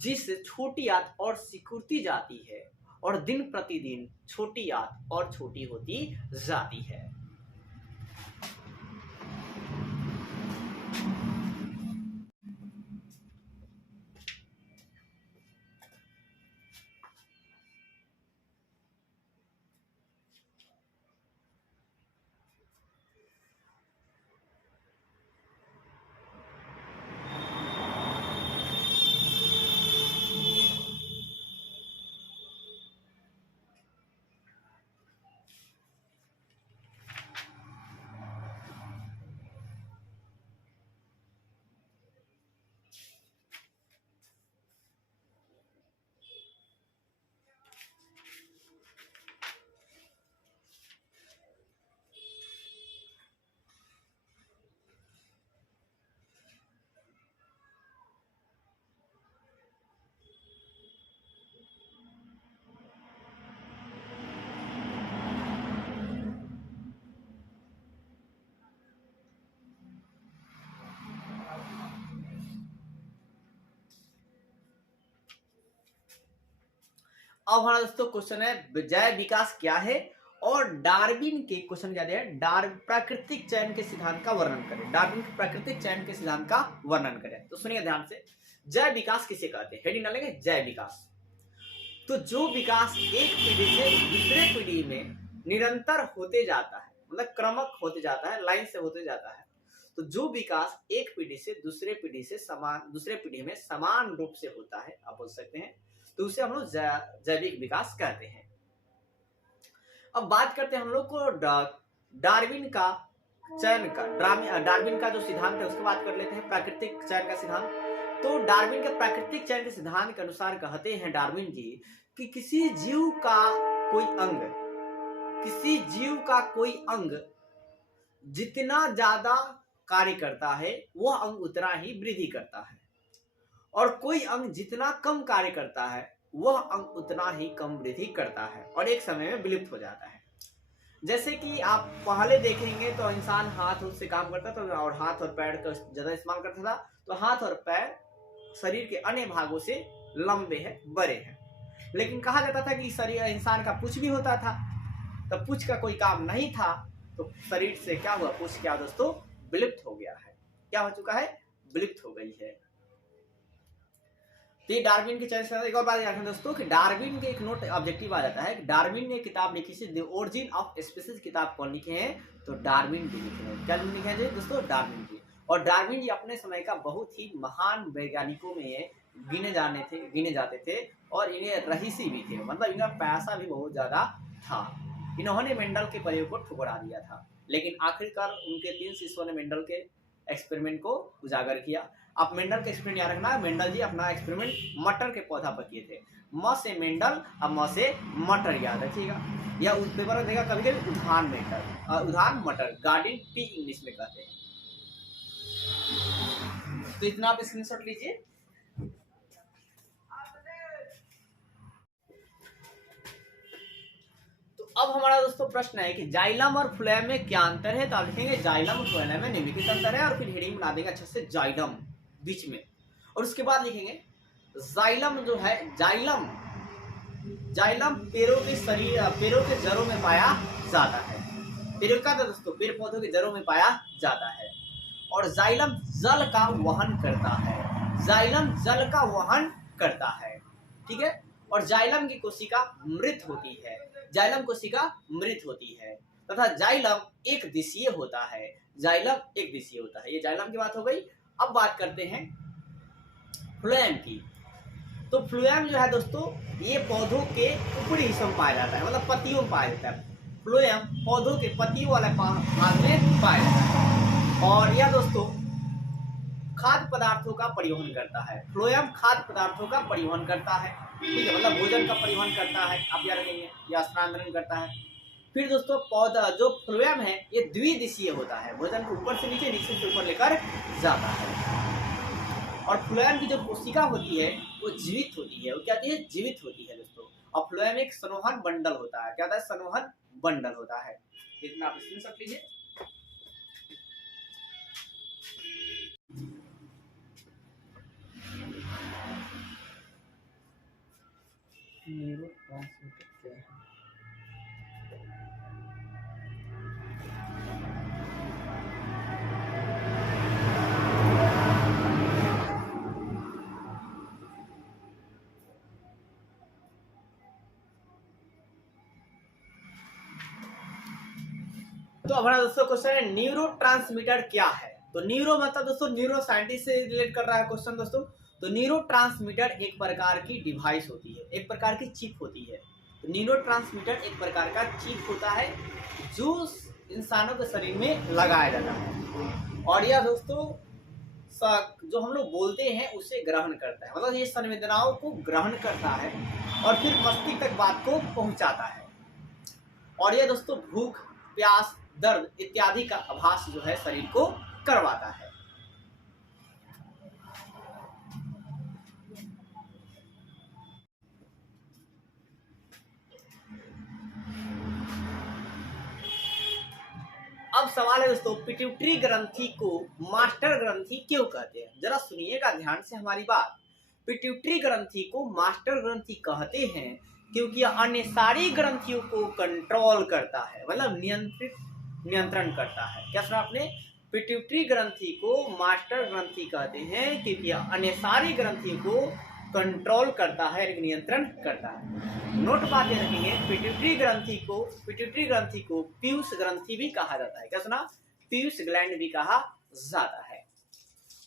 जिससे छोटी आंत और सिकुड़ती जाती है और दिन प्रतिदिन छोटी आंत और छोटी होती जाती है। अब हमारा दोस्तों क्वेश्चन है जैव विकास क्या है और डार्विन के क्वेश्चन क्या दिया, प्राकृतिक चयन के सिद्धांत का वर्णन करें। डार्विन के प्राकृतिक चयन के सिद्धांत का वर्णन करें। तो सुनिए ध्यान से, जय विकास किसे कहते हैं, हेडिंग डालेंगे जय विकास। तो जो विकास एक पीढ़ी से दूसरे पीढ़ी में निरंतर होते जाता है, मतलब क्रमक होते जाता है, लाइन से होते जाता है, तो जो विकास एक पीढ़ी से दूसरे पीढ़ी में समान रूप से होता है, आप बोल सकते हैं, तो उसे हम लोग जैविक विकास कहते हैं। अब बात करते हैं हम लोग को डार्विन का चयन का, डार्विन का जो सिद्धांत है उसकी बात कर लेते हैं, प्राकृतिक चयन का सिद्धांत। तो डार्विन के प्राकृतिक चयन के सिद्धांत के अनुसार कहते हैं डार्विन जी कि किसी जीव का कोई अंग जितना ज्यादा कार्य करता है वह अंग उतना ही वृद्धि करता है, और कोई अंग जितना कम कार्य करता है वह अंग उतना ही कम वृद्धि करता है और एक समय में विलुप्त हो जाता है। जैसे कि आप पहले देखेंगे तो इंसान हाथ से काम करता था और हाथ और पैर का ज्यादा इस्तेमाल करता था, तो हाथ और पैर शरीर के अन्य भागों से लंबे हैं, बड़े हैं। लेकिन कहा जाता था कि शरीर इंसान का पूंछ भी होता था, तब पूंछ का कोई काम नहीं था, तो शरीर से क्या हुआ, पूंछ क्या दोस्तों, विलुप्त हो गया है। क्या हो चुका है, विलुप्त हो गई है। तो ये डार्विन के चयन से एक और बात याद रखें दोस्तों कि डार्विन के एक नोट ऑब्जेक्टिव आ जाता है कि डार्विन ने किताब लिखी थी द ओरिजिन ऑफ स्पीसीज, किताब कौन लिखे हैं, तो डार्विन जी लिखे हैं। क्या लिखे हैं जी दोस्तों, डार्विन जी। और डार्विन जी अपने समय का बहुत ही महान वैज्ञानिकों में गिने जाते थे और इन्हें रहीसी भी थे, मतलब इनका पैसा भी बहुत ज्यादा था। इन्होंने मेंडल के प्रयोग को ठुकरा दिया था, लेकिन आखिरकार उनके 3 शिष्यों ने मेंडल के एक्सपेरिमेंट को उजागर किया। आप मेंडल का एक्सपेरिमेंट याद रखना, मेंडल जी अपना एक्सपेरिमेंट मटर के पौधा पर किए थे। म से मेंडल और म से मटर याद रखिएगा, या उस पेपर में देखा कभी कभी उदाहरण मटर, गार्डन पी इंग्लिश में कहते हैं। तो इतना आप स्क्रीनशॉट लीजिए। अब हमारा दोस्तों प्रश्न है कि जाइलम और फ्लोएम में क्या अंतर है, तो आप लिखेंगे जाइलम और फ्लोएम में निम्नलिखित अंतर है, और फिर हेडिंग बना देंगे अच्छे से जाइलम बीच में, और उसके बाद लिखेंगे जाइलम जो है, जाइलम पेड़ों के जड़ों में पाया जाता है। पेड़ों का दोस्तों पेड़ पौधों के जड़ों में पाया जाता है, और जाइलम जल का वहन करता है, जाइलम जल का वहन करता है, ठीक है। और जाइलम की कोशिका मृत होती है, जाइलम कोशिका मृत होती है, तथा जाइलम एक दिशीय होता है, जाइलम एक दिशीय होता है। ये जाइलम की बात हो गई। अब बात करते हैं फ्लोएम की। तो फ्लोएम जो है दोस्तों, ये पौधों के ऊपरी हिस्से में पाया जाता है, मतलब पत्तियों में पाया जाता है। फ्लोएम पौधों के पत्तियों वाले भाग में पाया जाता है, और यह दोस्तों खाद्य पदार्थों का परिवहन करता है। फ्लोएम खाद्य पदार्थों का परिवहन करता है, ठीक है, मतलब भोजन का परिवहन करता है, आप याद रखेंगे, या स्थानांतरण करता है। फिर दोस्तों पौधा जो फ्लोएम है ये द्विदिशीय होता है, भोजन को ऊपर से नीचे, नीचे से ऊपर लेकर जाता है। और फ्लोएम की जो कोशिका होती है वो जीवित होती है, वो क्या होती है, जीवित होती है दोस्तों। और फ्लोएम एक संवहन बंडल होता है, क्या होता है, संवहन बंडल होता है। इतना आप स्क्रीनशॉट लीजिए। न्यूरोट्रांसमीटर क्या है, तो हमारा दोस्तों क्वेश्चन है न्यूरोट्रांसमीटर क्या है। तो न्यूरो मतलब दोस्तों न्यूरो साइंटिस्ट से रिलेट कर रहा है क्वेश्चन दोस्तों। तो न्यूरोट्रांसमीटर एक प्रकार की डिवाइस होती है, एक प्रकार की चिप होती है। तो न्यूरोट्रांसमीटर एक प्रकार का चिप होता है जो इंसानों के शरीर में लगाया जाता है, और यह दोस्तों जो हम लोग बोलते हैं उसे ग्रहण करता है, मतलब ये संवेदनाओं को ग्रहण करता है और फिर मस्तिष्क तक बात को पहुंचाता है। और यह दोस्तों भूख, प्यास, दर्द इत्यादि का आभास जो है शरीर को करवाता है। अब सवाल है दोस्तों, पिट्यूटरी ग्रंथि को मास्टर ग्रंथि क्यों कहते हैं? जरा सुनिएगा ध्यान से हमारी बात। पिट्यूटरी ग्रंथि को मास्टर ग्रंथि कहते हैं क्योंकि यह अन्य सारी ग्रंथियों को कंट्रोल करता है, मतलब नियंत्रण करता है। क्या सुना आपने? पिट्यूटरी ग्रंथि को मास्टर ग्रंथि कहते हैं क्योंकि यह अन्य सारी ग्रंथियों को कंट्रोल करता है, नियंत्रण करता है। नोट बात ये रखेंगे, पिट्यूटरी ग्रंथि को पीयूष ग्रंथि भी कहा जाता है। क्या सुना? पीयूष ग्लैंड भी कहा जाता है।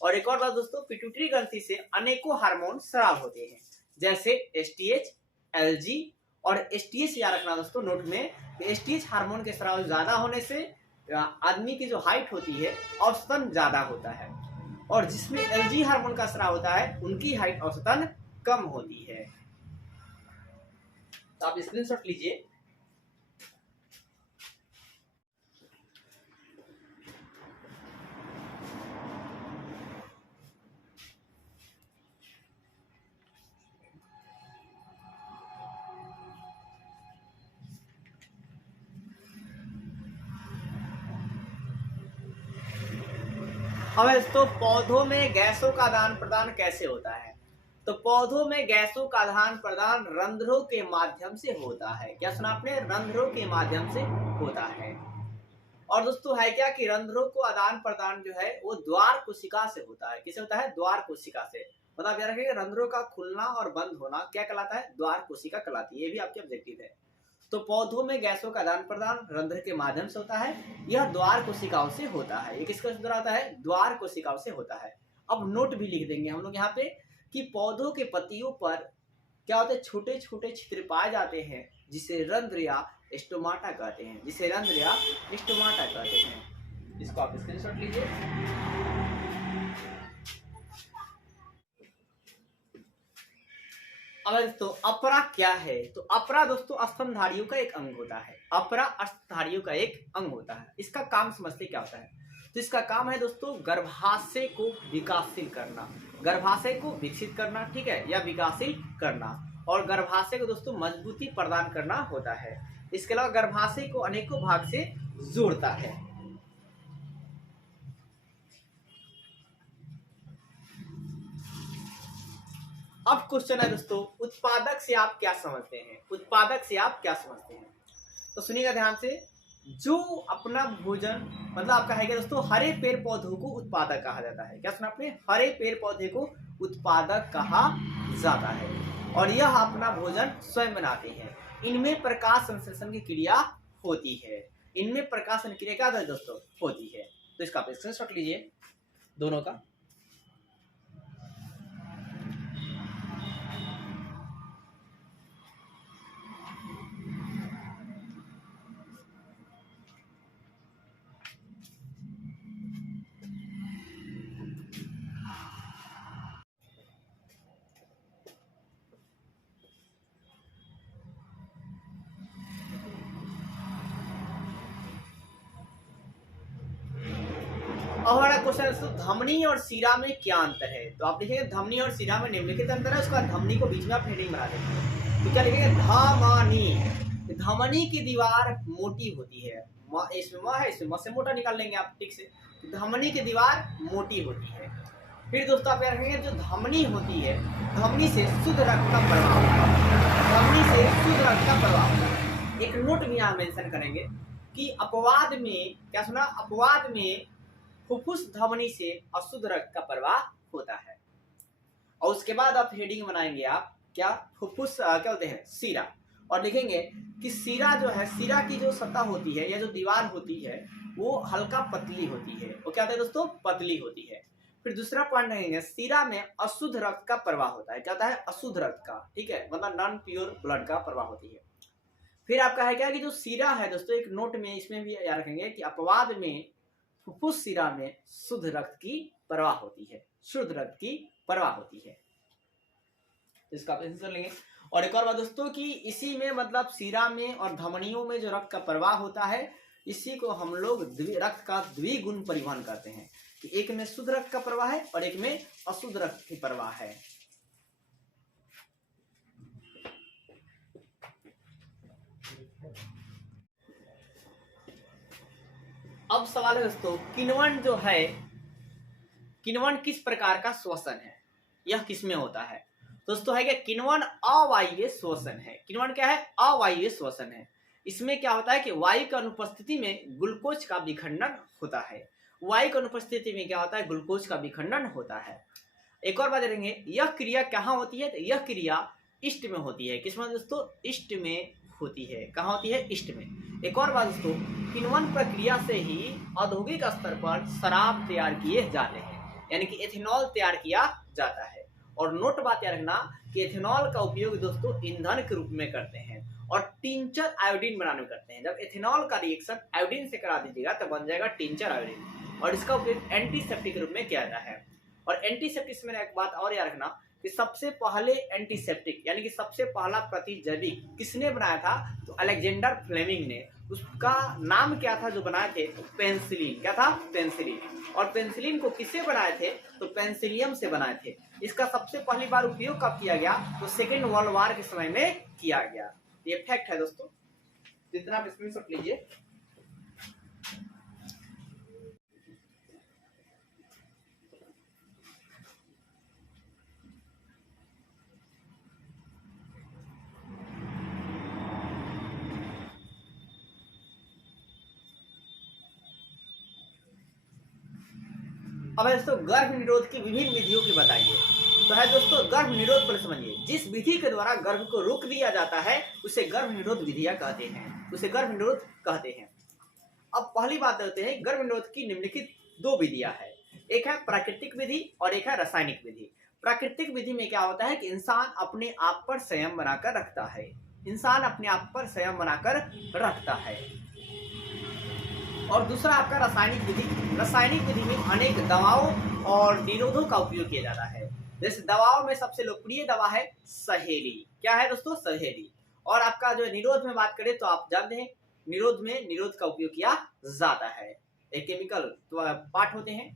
और एक और बात दोस्तों, पिट्यूटरी ग्रंथि से अनेकों हार्मोन स्राव होते हैं, जैसे एसटीएच, एलजी और एसटीएच। याद रखना दोस्तों नोट में, एसटीएच हार्मोन के स्राव ज्यादा होने से आदमी की जो हाइट होती है औसतन ज्यादा होता है, और जिसमें एलजी हार्मोन का स्राव होता है उनकी हाइट औसतन कम होती है। तो आप स्क्रीनशॉट लीजिए। अब दोस्तों पौधों में गैसों का आदान प्रदान कैसे होता है? तो पौधों में गैसों का आदान प्रदान रंध्रों के माध्यम से होता है। क्या सुना आपने? रंध्रों के माध्यम से होता है। और दोस्तों है क्या कि रंध्रों को आदान प्रदान जो है वो द्वार कोशिका से होता है। किसे होता है? द्वार कोशिका से। मतलब याद रखिएगा, रंध्रों का खुलना और बंद होना क्या कहलाता है? द्वार कोशिका कहलाती है। ये भी आपके ऑब्जेक्टिव है। तो पौधों में गैसों का आदान प्रदान रंध्र के माध्यम से होता है। यह द्वार कोशिकाओं से होता है। ये किसके द्वारा होता है? द्वार कोशिकाओं से होता है। अब नोट भी लिख देंगे हम लोग यहाँ पे कि पौधों के पत्तियों पर क्या होते हैं? छोटे छोटे छिद्र पाए जाते हैं, जिसे रंध्र या स्टोमाटा कहते हैं। जिसे रंध्र या स्टोमाटा कहते हैं। इसको आप स्क्रीनशॉट लीजिए। अब दोस्तों अपरा क्या है? तो अपरा दोस्तों स्तनधारियों का एक अंग होता है। अपरा स्तनधारियों का एक अंग होता है। इसका काम समझते क्या होता है? तो इसका काम है दोस्तों गर्भाशय को विकासशील करना, गर्भाशय को विकसित करना, ठीक है, या विकासशील करना, और गर्भाशय को दोस्तों मजबूती प्रदान करना होता है। इसके अलावा गर्भाशय को अनेकों भाग से जोड़ता है। अब क्वेश्चन है दोस्तों, उत्पादक से आप क्या समझते हैं? उत्पादक से आप क्या समझते हैं? तो सुनिएगा ध्यान से। जो अपना भोजन, मतलब आपका है क्या दोस्तों, हरे पेड़ पौधों को उत्पादक कहा जाता है। क्या सुना आपने? हरे पेड़ पौधे को उत्पादक कहा जाता है, और यह अपना भोजन स्वयं बनाते हैं। इनमें प्रकाश संश्लेषण की क्रिया होती है। इनमें प्रकाश क्रिया क्या दोस्तों होती है। तो इसका स्क्रीनशॉट लीजिए दोनों का। अब हमारा क्वेश्चन है धमनी और सीरा में क्या अंतर है? तो आप लिखेंगे धमनी और सीरा में निम्नलिखित अंतर है। उसका धमनी को बीच में आप हेडिंग बना देंगे। तो क्या लिखेंगे? धमनी। धमनी की दीवार मोटी होती है। इसमें म है, इसमें म से मोटा निकाल लेंगे आप, ठीक से। धमनी की दीवार मोटी होती है। फिर दोस्तों आप क्या रखेंगे? जो धमनी होती है, धमनी से शुद्ध रक्त का प्रवाह होता है। धमनी से शुद्ध रक्त का प्रवाह होता है। एक नोट भी यहाँ मेंशन करेंगे कि अपवाद में, क्या सुना? अपवाद में फुफ्फुस धमनी से अशुद्ध रक्त का प्रवाह होता है। और उसके बाद आप हेडिंग बनाएंगे आप क्या? फुफ्फुस क्या बोलते हैं? सीरा। और लिखेंगे कि सीरा जो है, सीरा की जो सतह होती है या जो दीवार होती है वो हल्का पतली होती है। वो क्या होता है दोस्तों? पतली होती है। फिर दूसरा पॉइंट रहेंगे, सीरा में अशुद्ध रक्त का प्रवाह होता है। क्या होता है? अशुद्ध रक्त का, ठीक है, मतलब नॉन प्योर ब्लड का प्रवाह होती है। फिर आपका है क्या कि जो सीरा है दोस्तों, एक नोट में इसमें भी याद रखेंगे कि अपवाद में फुफ्फुस सीरा में शुद्ध रक्त की प्रवाह होती है। शुद्ध रक्त की प्रवाह होती है। इसका आप आंसर लेंगे। और एक और बात दोस्तों कि इसी में मतलब सीरा में और धमनियों में जो रक्त का प्रवाह होता है, इसी को हम लोग रक्त का द्विगुण परिवहन करते हैं कि एक में शुद्ध रक्त का प्रवाह है और एक में अशुद्ध रक्त की प्रवाह है। अब सवाल है दोस्तों, किण्वन जो है, किण्वन किस प्रकार का श्वसन है? यह किस में होता है? दोस्तों है क्या, किण्वन अवायवीय श्वसन है। किण्वन क्या है, अवायवीय श्वसन है। इसमें क्या होता है कि वायु की अनुपस्थिति में ग्लूकोज का विखंडन होता है। वायु की अनुपस्थिति में क्या होता है, ग्लूकोज का विखंडन होता है। एक और बात करेंगे, यह क्रिया कहाँ होती है, तो यह क्रिया ईस्ट में होती है। किसमें दोस्तों, ईस्ट में होती है। कहाँ होती है, ईस्ट में। एक और बात दोस्तों, किण्वन प्रक्रिया से ही औद्योगिक स्तर पर शराब तैयार किए जाते हैं, यानी कि एथेनॉल तैयार किया जाता है। और नोट बात याद रखना कि एथेनॉल का उपयोग दोस्तों ईंधन के रूप में करते हैं और टिंचर आयोडीन बनाने में करते हैं। जब एथेनॉल का रिएक्शन आयोडीन से करा दीजिएगा तो बन जाएगा टिंचर आयोडीन, और इसका उपयोग एंटीसेप्टिक के रूप में किया जाता है। और एंटीसेप्टिक में एक बात और याद रखना कि सबसे पहले एंटीसेप्टिक यानी कि सबसे पहला प्रतिजैविक किसने बनाया था, तो अलेक्जेंडर फ्लेमिंग ने। उसका नाम क्या था जो बनाए थे, तो पेंसिलिन। क्या था, पेंसिलिन। और पेंसिलिन को किससे बनाए थे, तो पेंसिलियम से बनाए थे। इसका सबसे पहली बार उपयोग कब किया गया, तो सेकेंड वर्ल्ड वॉर के समय में किया गया। ये फैक्ट है दोस्तों, जितना आप स्क्रीनशॉट लीजिए। अब दोस्तों गर्भ निरोध की विभिन्न विधियों की बताइए। तो है दोस्तों गर्भ निरोध पर समझिए, जिस विधि के द्वारा गर्भ को रोक दिया जाता है उसे गर्भ निरोध विधियां कहते हैं, उसे गर्भ निरोध कहते हैं। अब पहली बात करते हैं, गर्भ निरोध की निम्नलिखित दो विधियां है, एक है प्राकृतिक विधि और एक है रासायनिक विधि। प्राकृतिक विधि में क्या होता है कि इंसान अपने आप पर संयम बनाकर रखता है, इंसान अपने आप पर संयम बनाकर रखता है। और दूसरा आपका रासायनिक विधि। रासायनिक विधि में अनेक दवाओं और निरोधों का उपयोग किया जाता है। जैसे दवाओं में सबसे लोकप्रिय दवा है सहेली। क्या है दोस्तों, सहेली। और आपका जो निरोध में बात करें तो आप जानते हैं निरोध में निरोध का उपयोग किया जाता है। एक केमिकल पार्ट होते हैं।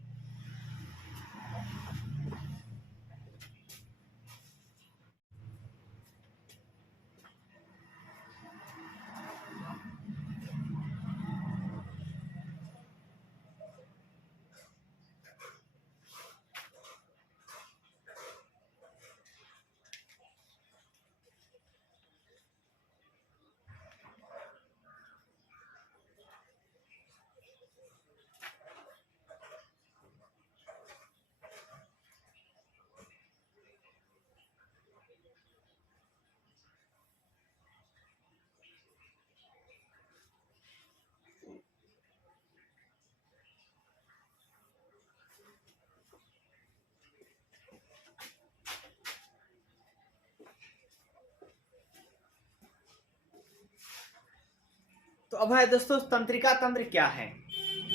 तो अब है दोस्तों तंत्रिका तंत्र क्या है।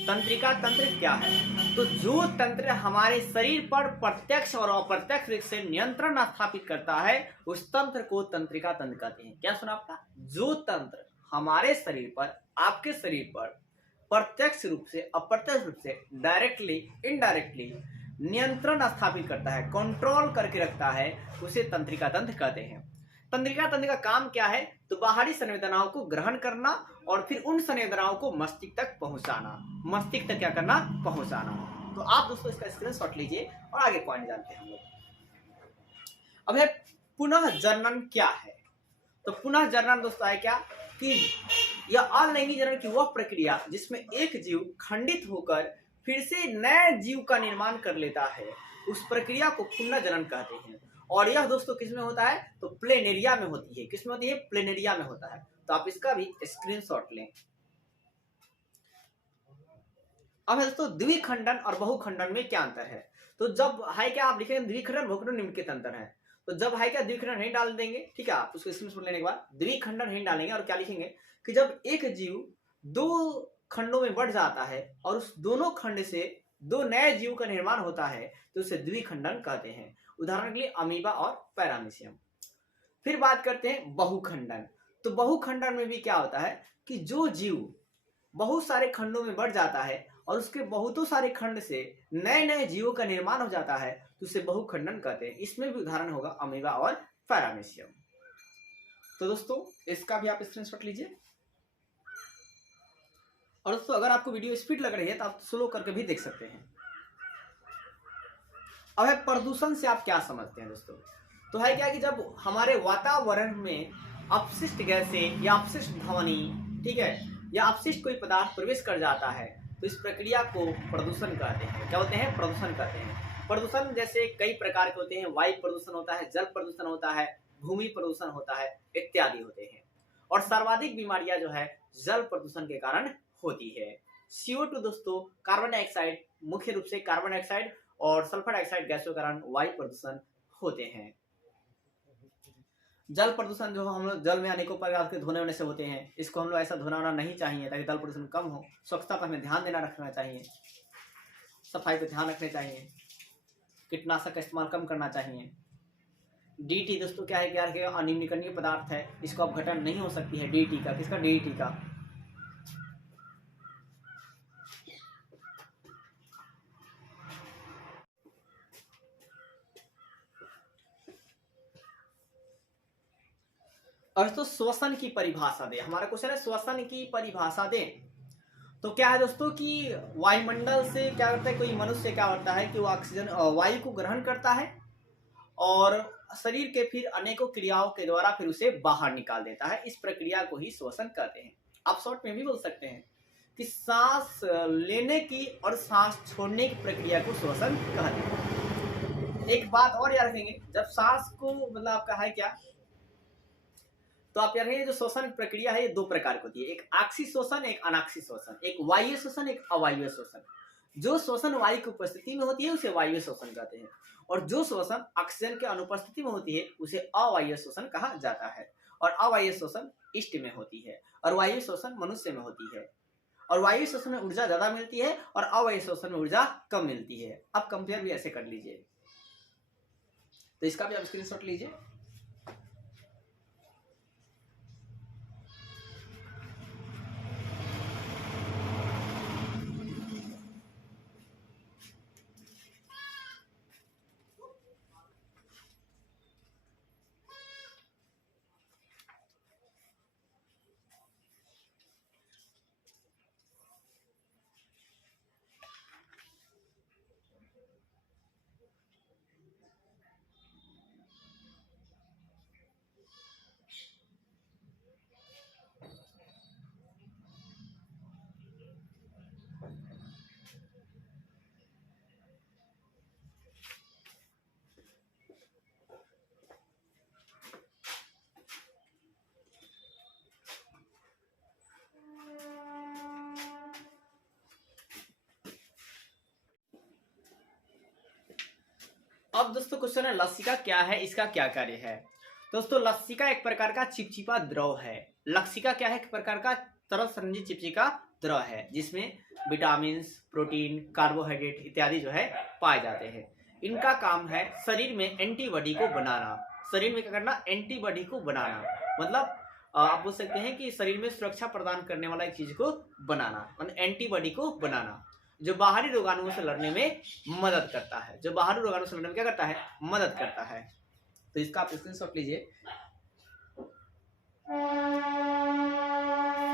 तंत्रिका तंत्र क्या है, तो जो तंत्र हमारे शरीर पर प्रत्यक्ष और अप्रत्यक्ष रूप से नियंत्रण स्थापित करता है उस तंत्र को तंत्रिका तंत्र कहते हैं। क्या सुना आपका, जो तंत्र हमारे शरीर पर, आपके शरीर पर प्रत्यक्ष रूप से अप्रत्यक्ष रूप से, डायरेक्टली इनडायरेक्टली नियंत्रण स्थापित करता है, कंट्रोल करके रखता है, उसे तंत्रिका तंत्र कहते हैं। तंत्रिका तंत्र का काम क्या है, तो बाहरी संवेदनाओं को ग्रहण करना और फिर उन संवेदनाओं को मस्तिष्क तक पहुंचाना। मस्तिष्क तक क्या करना, पहुंचाना। तो आप दोस्तों इसका स्क्रीनशॉट लीजिए और आगे पॉइंट जानते हैं हम लोग। अब है पुनः जनन क्या है, तो पुनः जनन दोस्तों है क्या कि यह अलैंगिक जनन की वह प्रक्रिया जिसमें एक जीव खंडित होकर फिर से नए जीव का निर्माण कर लेता है, उस प्रक्रिया को पुनः जनन कहते हैं। और यह दोस्तों किसमें होता है, तो प्लेनेरिया में होती है। किसमें होती है, प्लेनेरिया में होता है। तो आप इसका भी स्क्रीनशॉट लें। अब दोस्तों द्विखंडन और बहुखंडन में क्या अंतर है, तो जब है क्या आप लिखेंगे द्विखंडन बहुखंडन निम्नलिखित अंतर है। तो जब है क्या द्विखंडन नहीं डाल देंगे, ठीक है, आप उसको स्क्रीनशॉट लेने के बाद द्विखंडन नहीं डालेंगे और क्या लिखेंगे कि जब एक जीव दो खंडों में बढ़ जाता है और उस दोनों खंड से दो नए जीव का निर्माण होता है तो उसे द्विखंडन कहते हैं। उदाहरण के लिए अमीबा और पैरामीशियम। फिर बात करते हैं बहुखंडन। तो बहुखंडन में भी क्या होता है कि जो जीव बहुत सारे खंडों में बढ़ जाता है और उसके बहुतों सारे खंड से नए नए जीवों का निर्माण हो जाता है तो उसे बहुखंडन कहते हैं। इसमें भी उदाहरण होगा अमीबा और पैरामीशियम। तो दोस्तों इसका भी आप स्क्रीनशॉट लीजिए। और दोस्तों अगर आपको वीडियो स्पीड लग रही है तो आप स्लो करके भी देख सकते हैं। अब प्रदूषण से आप क्या समझते हैं दोस्तों, तो है क्या कि जब हमारे वातावरण में अपशिष्ट गैसें या अपशिष्ट ध्वनि, ठीक है, या अपशिष्ट कोई पदार्थ प्रवेश कर जाता है तो इस प्रक्रिया को प्रदूषण कहते हैं। क्या होते हैं? प्रदूषण कहते हैं। प्रदूषण जैसे कई प्रकार के होते हैं, वायु प्रदूषण होता है, जल प्रदूषण होता है, भूमि प्रदूषण होता है, इत्यादि होते हैं। और सर्वाधिक बीमारियां जो है जल प्रदूषण के कारण होती है। CO2 दोस्तों कार्बन डाइऑक्साइड, मुख्य रूप से कार्बन डाइऑक्साइड और सल्फर डाइऑक्साइड गैसों के कारण वायु प्रदूषण होते हैं। जल प्रदूषण जो हम लोग जल में अनेकों प्रकार के धोने होने से होते हैं, इसको हम लोग ऐसा धोना होना नहीं चाहिए ताकि जल प्रदूषण कम हो। स्वच्छता पर हमें ध्यान देना रखना चाहिए, सफाई पर ध्यान रखने चाहिए, कीटनाशक का इस्तेमाल कम करना चाहिए। DDT दोस्तों क्या है कि अनिम्नकरणीय पदार्थ है, इसको अपघटन नहीं हो सकती है DDT का। किसका? DDT का। और तो श्वसन की परिभाषा दे, हमारा क्वेश्चन है श्वसन की परिभाषा दे। तो क्या है दोस्तों कि वायुमंडल से क्या करता है, कोई मनुष्य क्या करता है कि वो ऑक्सीजन वायु को ग्रहण करता है और शरीर के फिर अनेकों क्रियाओं के द्वारा फिर उसे बाहर निकाल देता है। इस प्रक्रिया को ही श्वसन कहते हैं। आप शॉर्ट में भी बोल सकते हैं कि सांस लेने की और सांस छोड़ने की प्रक्रिया को श्वसन कहते हैं। एक बात और याद रखेंगे, जब सांस को मतलब आपका है क्या, तो आप याद रखेंगे जो श्वसन प्रक्रिया है ये दो प्रकार की होती है, एक आक्षिक श्वसन, एक अनाक्षिक श्वसन, एक वायु श्वसन, एक अवायु श्वसन। जो श्वसन वायु की उपस्थिति में होती है उसे वायु श्वसन कहते हैं, और जो श्वसन ऑक्सीजन के अनुपस्थिति में होती है उसे अवायु श्वसन कहा जाता है। और अवायु श्वसन इष्ट में होती है और वायु श्वसन मनुष्य में होती है। और वायु श्वसन में ऊर्जा ज्यादा मिलती है और अवायु श्वसन में ऊर्जा कम मिलती है। अब कंपेयर भी ऐसे कर लीजिए, तो इसका भी आप स्क्रीनशॉट लीजिए। अब दोस्तों क्वेश्चन है लसिका क्या है, इसका क्या कार्य है। दोस्तों लसिका एक प्रकार का चिपचिपा द्रव है। लसिका क्या है? एक प्रकार का तरल संरचित चिपचिपा द्रव है जिसमें विटामिन, प्रोटीन, कार्बोहाइड्रेट इत्यादि जो है पाए जाते हैं। इनका काम है शरीर में एंटीबॉडी को बनाना। शरीर में क्या करना? एंटीबॉडी को बनाना। मतलब आप बोल सकते हैं कि शरीर में सुरक्षा प्रदान करने वाला एक चीज को बनाना, मतलब एंटीबॉडी को बनाना, जो बाहरी रोगाणुओं से लड़ने में मदद करता है। जो बाहरी रोगाणुओं से लड़ने में क्या करता है? मदद करता है। तो इसका आप स्क्रीनशॉट लीजिए।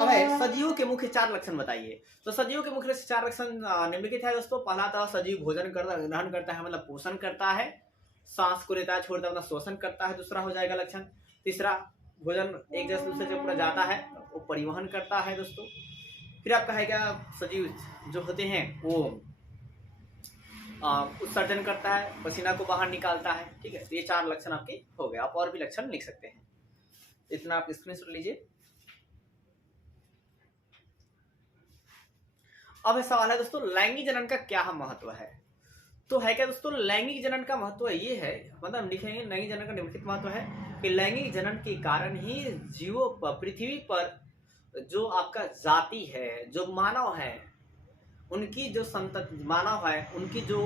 अब है सजीवों के मुख्य 4 लक्षण बताइए। तो सजीवों के मुख्य 4 लक्षण निम्नलिखित है दोस्तों। पहला था सजीव भोजन करता, ग्रहण करता है मतलब पोषण करता है। सांस को लेता है, छोड़ता है मतलब श्वसन करता है, दूसरा हो जाएगा लक्षण। तीसरा भोजन एक जैसे दूसरे से पूरा जाता है, वो परिवहन करता है दोस्तों। फिर आपका है क्या? सजीव जो होते हैं वो उत्सर्जन करता है, पसीना को बाहर निकालता है। ठीक है, तो ये 4 लक्षण आपके हो गए। आप और भी लक्षण लिख सकते हैं, इतना आप स्क्रीनशॉट लीजिए। अब सवाल है दोस्तों लैंगिक जनन का क्या महत्व है। तो है क्या दोस्तों, लैंगिक जनन का महत्व ये है, मतलब लिखेंगे लैंगिक जनन का निम्नलिखित महत्व है कि लैंगिक जनन के कारण ही जीवों पर, पृथ्वी पर जो आपका जाति है, जो मानव है, उनकी जो संतति, मानव है उनकी जो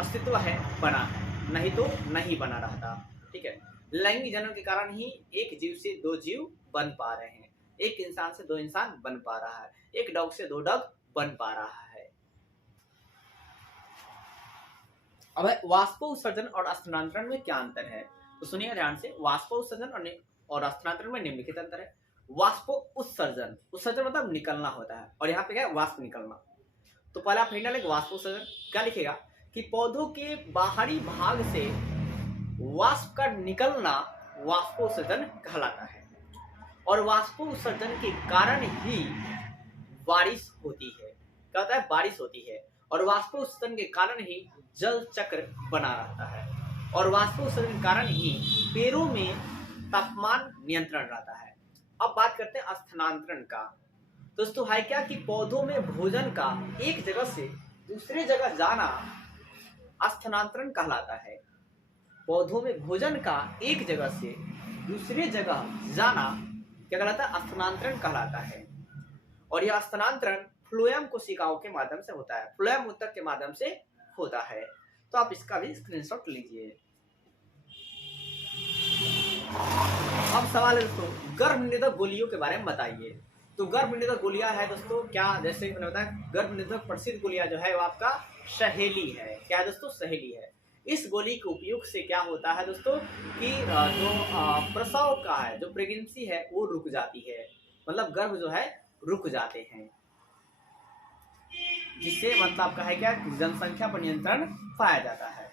अस्तित्व है बना है, नहीं तो नहीं बना रहता। ठीक है, लैंगिक जनन के कारण ही एक जीव से 2 जीव बन पा रहे हैं, एक इंसान से 2 इंसान बन पा रहा है, एक डॉग से 2 डॉग बन पा रहा है। अब वाष्पोत्सर्जन और स्थानांतरण में क्या अंतर है? तो सुनिए ध्यान से। वाष्पोत्सर्जन और स्थानांतरण में निम्नलिखित अंतर है। वाष्पोत्सर्जन, उत्सर्जन मतलब निकलना होता है, और यहाँ पे क्या है? वाष्प निकलना। तो पहले आप लिखना वाष्पोत्सर्जन क्या लिखेगा कि पौधों के बाहरी भाग से वाष्प का निकलना वाष्पोत्सर्जन कहलाता है। और वाष्पोत्सर्जन के कारण ही बारिश होती है। क्या होता है? बारिश होती है। और वाष्पोत्सर्जन के कारण ही जल चक्र बना रहता है। और वाष्पोत्सर्जन के कारण ही पेड़ों में तापमान नियंत्रण रहता है। अब बात करते हैं स्थानांतरण का। दोस्तों है क्या कि पौधों में भोजन का एक जगह से दूसरे जगह जाना स्थानांतरण कहलाता है। पौधों में भोजन का एक जगह से दूसरे जगह जाना क्या कहलाता है? स्थानांतरण कहलाता है। और यह स्थानांतरण फ्लोएम कोशिकाओं के माध्यम से होता है, फ्लोएम ऊतक के माध्यम से होता है। तो आप इसका भी स्क्रीनशॉट लीजिए। अब सवाल है दोस्तों, गर्भनिरोधक गोलियों के बारे में बताइए। तो गर्भनिरोधक गोलियां है दोस्तों क्या, जैसे मैंने बताया गर्भनिरोधक प्रसिद्ध गोलियां जो है वो आपका सहेली है। क्या है दोस्तों? सहेली है। इस गोली के उपयोग से क्या होता है दोस्तों कि जो प्रसव का है, जो प्रेगनेंसी है वो रुक जाती है, मतलब गर्भ जो है रुक जाते हैं, जिससे मतलब आपका है क्या, जनसंख्या पर नियंत्रण पाया जाता है।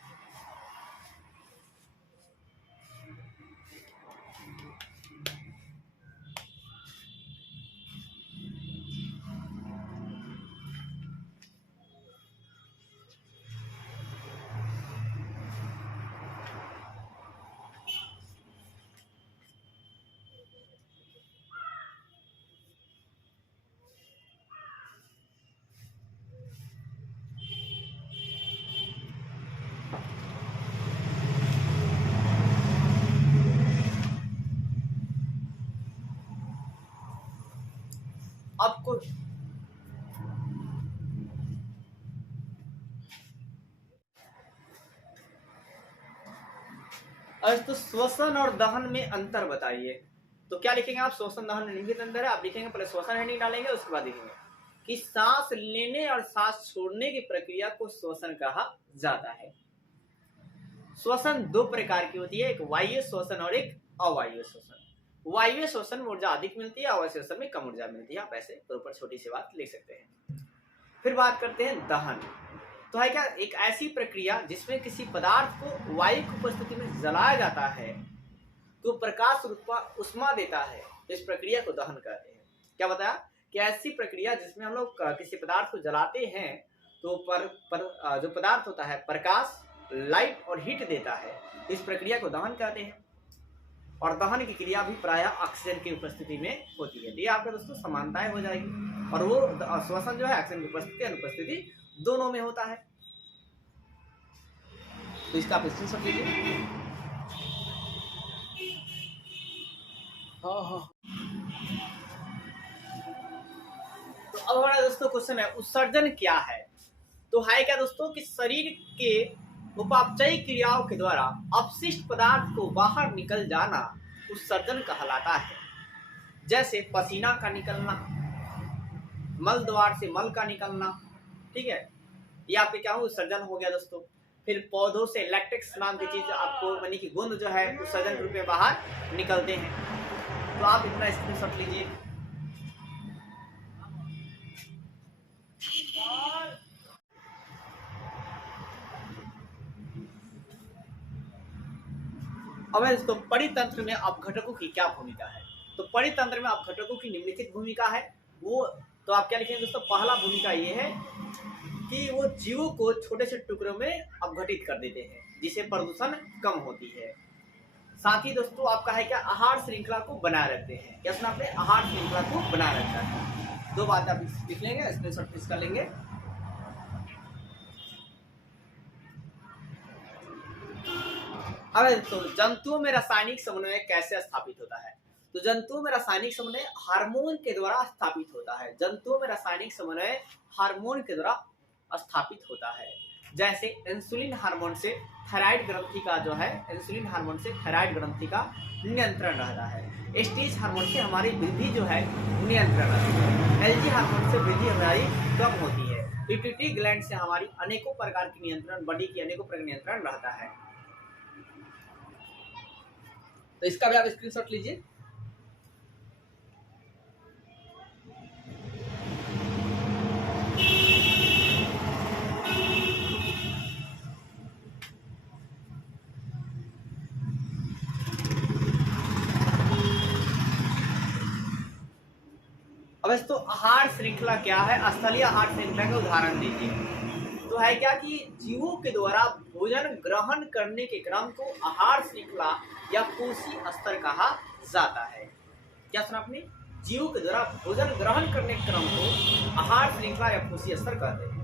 अब कुछ तो श्वसन और दहन में अंतर बताइए। तो क्या लिखेंगे आप? श्वसन दहन निम्नलिखित अंतर है। आप लिखेंगे पहले श्वसन हेडिंग डालेंगे, उसके बाद लिखेंगे कि सांस लेने और सांस छोड़ने की प्रक्रिया को श्वसन कहा जाता है। श्वसन दो प्रकार की होती है, एक वायु श्वसन और एक अवायु श्वसन। वायु श्वसन में ऊर्जा अधिक मिलती है, अवायु श्वसन में कम ऊर्जा मिलती है। आप ऐसे ऊपर छोटी सी बात लिख सकते हैं। फिर बात करते हैं दहन। तो है क्या, एक ऐसी प्रक्रिया जिसमें किसी पदार्थ को वायु की उपस्थिति में जलाया जाता है तो प्रकाश उष्मा देता है। इस प्रक्रिया को दहन कहते हैं। क्या बताया कि ऐसी प्रक्रिया जिसमें हम लोग किसी पदार्थ को जलाते हैं तो जो पदार्थ होता है प्रकाश, लाइट और हीट देता है। इस प्रक्रिया को दहन कहते हैं। और दहन की क्रिया भी प्रायः ऑक्सीजन की उपस्थिति में होती है। ये आपका दोस्तों समानताएं हो जाएगी। और वो श्वसन जो है ऑक्सीजन की उपस्थिति अनुपस्थिति दोनों में होता है। तो इसका आप स्क्रीनशॉट लीजिए। हाँ। तो अब हमारा दोस्तों क्वेश्चन है उत्सर्जन क्या है। तो है क्या दोस्तों कि शरीर के उपापचयी क्रियाओं के द्वारा अपशिष्ट पदार्थ को बाहर निकल जाना उत्सर्जन कहलाता है। जैसे पसीना का निकलना, मल द्वार से मल का निकलना, ठीक है, ये आपके क्या हो उत्सर्जन हो गया दोस्तों। फिर पौधों से लैक्टेक्स नाम की चीज आपको यानी कि गुंद जो है उत्सर्जन के रूप में बाहर निकलते हैं। तो आप इतना स्क्रीनशॉट लीजिए। अब दोस्तों परितंत्र में अपघटकों की क्या भूमिका है। तो परितंत्र में अपघटकों की निम्नलिखित भूमिका है। वो तो आप क्या लिखेंगे दोस्तों? पहला भूमिका ये है कि वो जीवों को छोटे से टुकड़ों में अपघटित कर देते हैं, जिससे प्रदूषण कम होती है। साथ ही दोस्तों आपका है क्या, आहार श्रृंखला को बनाए रखते हैं। क्या सुना आपने? आहार श्रृंखला को बनाए रखता है। दो बात आप लिख लेंगे, स्क्रीनशॉट प्लीज कर लेंगे। अब तो जंतुओं में रासायनिक समन्वय कैसे स्थापित होता है। तो जंतुओं में रासायनिक समन्वय हार्मोन के द्वारा स्थापित होता है। जंतुओं में रासायनिक समन्वय हार्मोन के द्वारा स्थापित होता है। जैसे इंसुलिन हार्मोन से थायराइड ग्रंथि का जो है, इंसुलिन हार्मोन से थायराइड ग्रंथि का नियंत्रण रहता है। एस्ट्रेज हार्मोन से हमारी वृद्धि जो है नियंत्रण रहती है। एलजी हार्मोन से वृद्धि हमारी कम होती है। पिट्यूटरी ग्लैंड से हमारी अनेकों प्रकार की नियंत्रण, बॉडी की अनेकों प्रकार नियंत्रण रहता है। तो इसका भी आप स्क्रीनशॉट लीजिए। अब दोस्तों आहार श्रृंखला क्या है, स्थलीय आहार श्रृंखला का उदाहरण दीजिए। तो है क्या कि जीवों के द्वारा भोजन ग्रहण करने के क्रम को आहार श्रृंखला या कोशी स्तर कहा जाता है। क्या सुना आपने? जीवों के द्वारा भोजन ग्रहण करने के क्रम को आहार श्रृंखला या कोशी स्तर कहते हैं।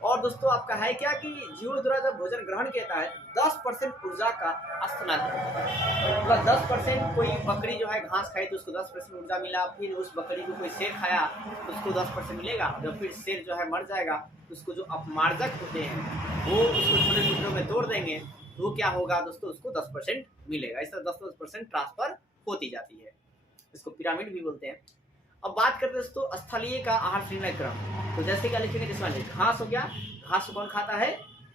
और दोस्तों आपका है क्या कि जीवों द्वारा जब भोजन ग्रहण किया है 10% ऊर्जा का स्थानांतरण होता है। मतलब 10% कोई बकरी जो है घास खाई तो उसको 10% ऊर्जा मिला, फिर उस बकरी को कोई शेर खाया तो उसको 10% मिलेगा। जब फिर शेर जो है मर जाएगा तो उसको जो अपमार्जक होते हैं वो उसको छोटे टुकड़ों में तोड़ देंगे, तो वो क्या होगा दोस्तों, उसको 10% मिलेगा। इस तरह 10% ट्रांसफर होती जाती है, इसको पिरामिड भी बोलते हैं। अब बात करते हैं दोस्तों स्थलीय का आहार श्रृंखला क्रम। तो जैसे क्या लिखेंगे, जिसमें घास हो गया, घास को कौन खाता है,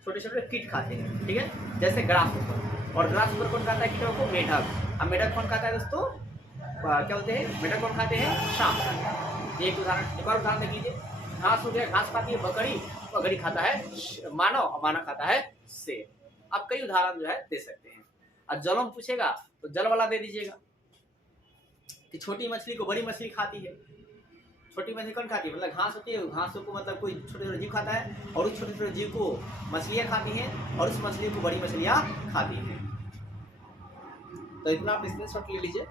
छोटे छोटे कीट खाते हैं, ठीक है, जैसे ग्रास ऊपर, और ग्रास ऊपर कौन खाता है कीटों को, मेढक। अब मेढक कौन खाता है दोस्तों, क्या बोलते हैं, मेढक कौन खाते हैं, सांप खाते हैं। एक उदाहरण, एक और उदाहरण देख लीजिए। घास हो गया, घास खाती है बकरी, बकरी खाता है मानव, और मानव खाता है शेर। आप कई उदाहरण जो है दे सकते हैं। और जल में पूछेगा तो जल वाला दे दीजिएगा कि छोटी मछली को बड़ी मछली खाती है। छोटी मछली कौन खाती है, मतलब घास होती है, घासों को मतलब कोई छोटे छोटे जीव खाता है, और उस छोटे छोटे जीव को मछलियाँ खाती हैं, और उस मछली को बड़ी मछलियाँ खाती हैं। तो इतना आप स्क्रीनशॉट ले लीजिए।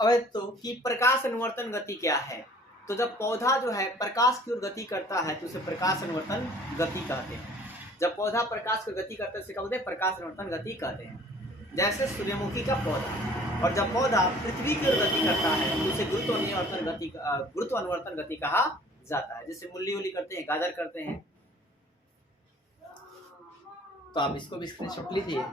अब तो कि प्रकाश अनुवर्तन गति क्या है। तो जब पौधा जो है प्रकाश की ओर गति करता है तो उसे प्रकाश अनुवर्तन गति कहते हैं। जब पौधा प्रकाश की गति करता है उसे क्या बोलते हैं, प्रकाश अनुवर्तन गति कहते हैं। जैसे सूर्यमुखी का पौधा, और जब पौधा पृथ्वी की ओर गति करता है तो उसे गुरुत्व अनुवर्तन गति कहा जाता है। जैसे मूली उली करते हैं, गाजर करते हैं। तो आप इसको भी स्क्रीनशॉट लीजिए।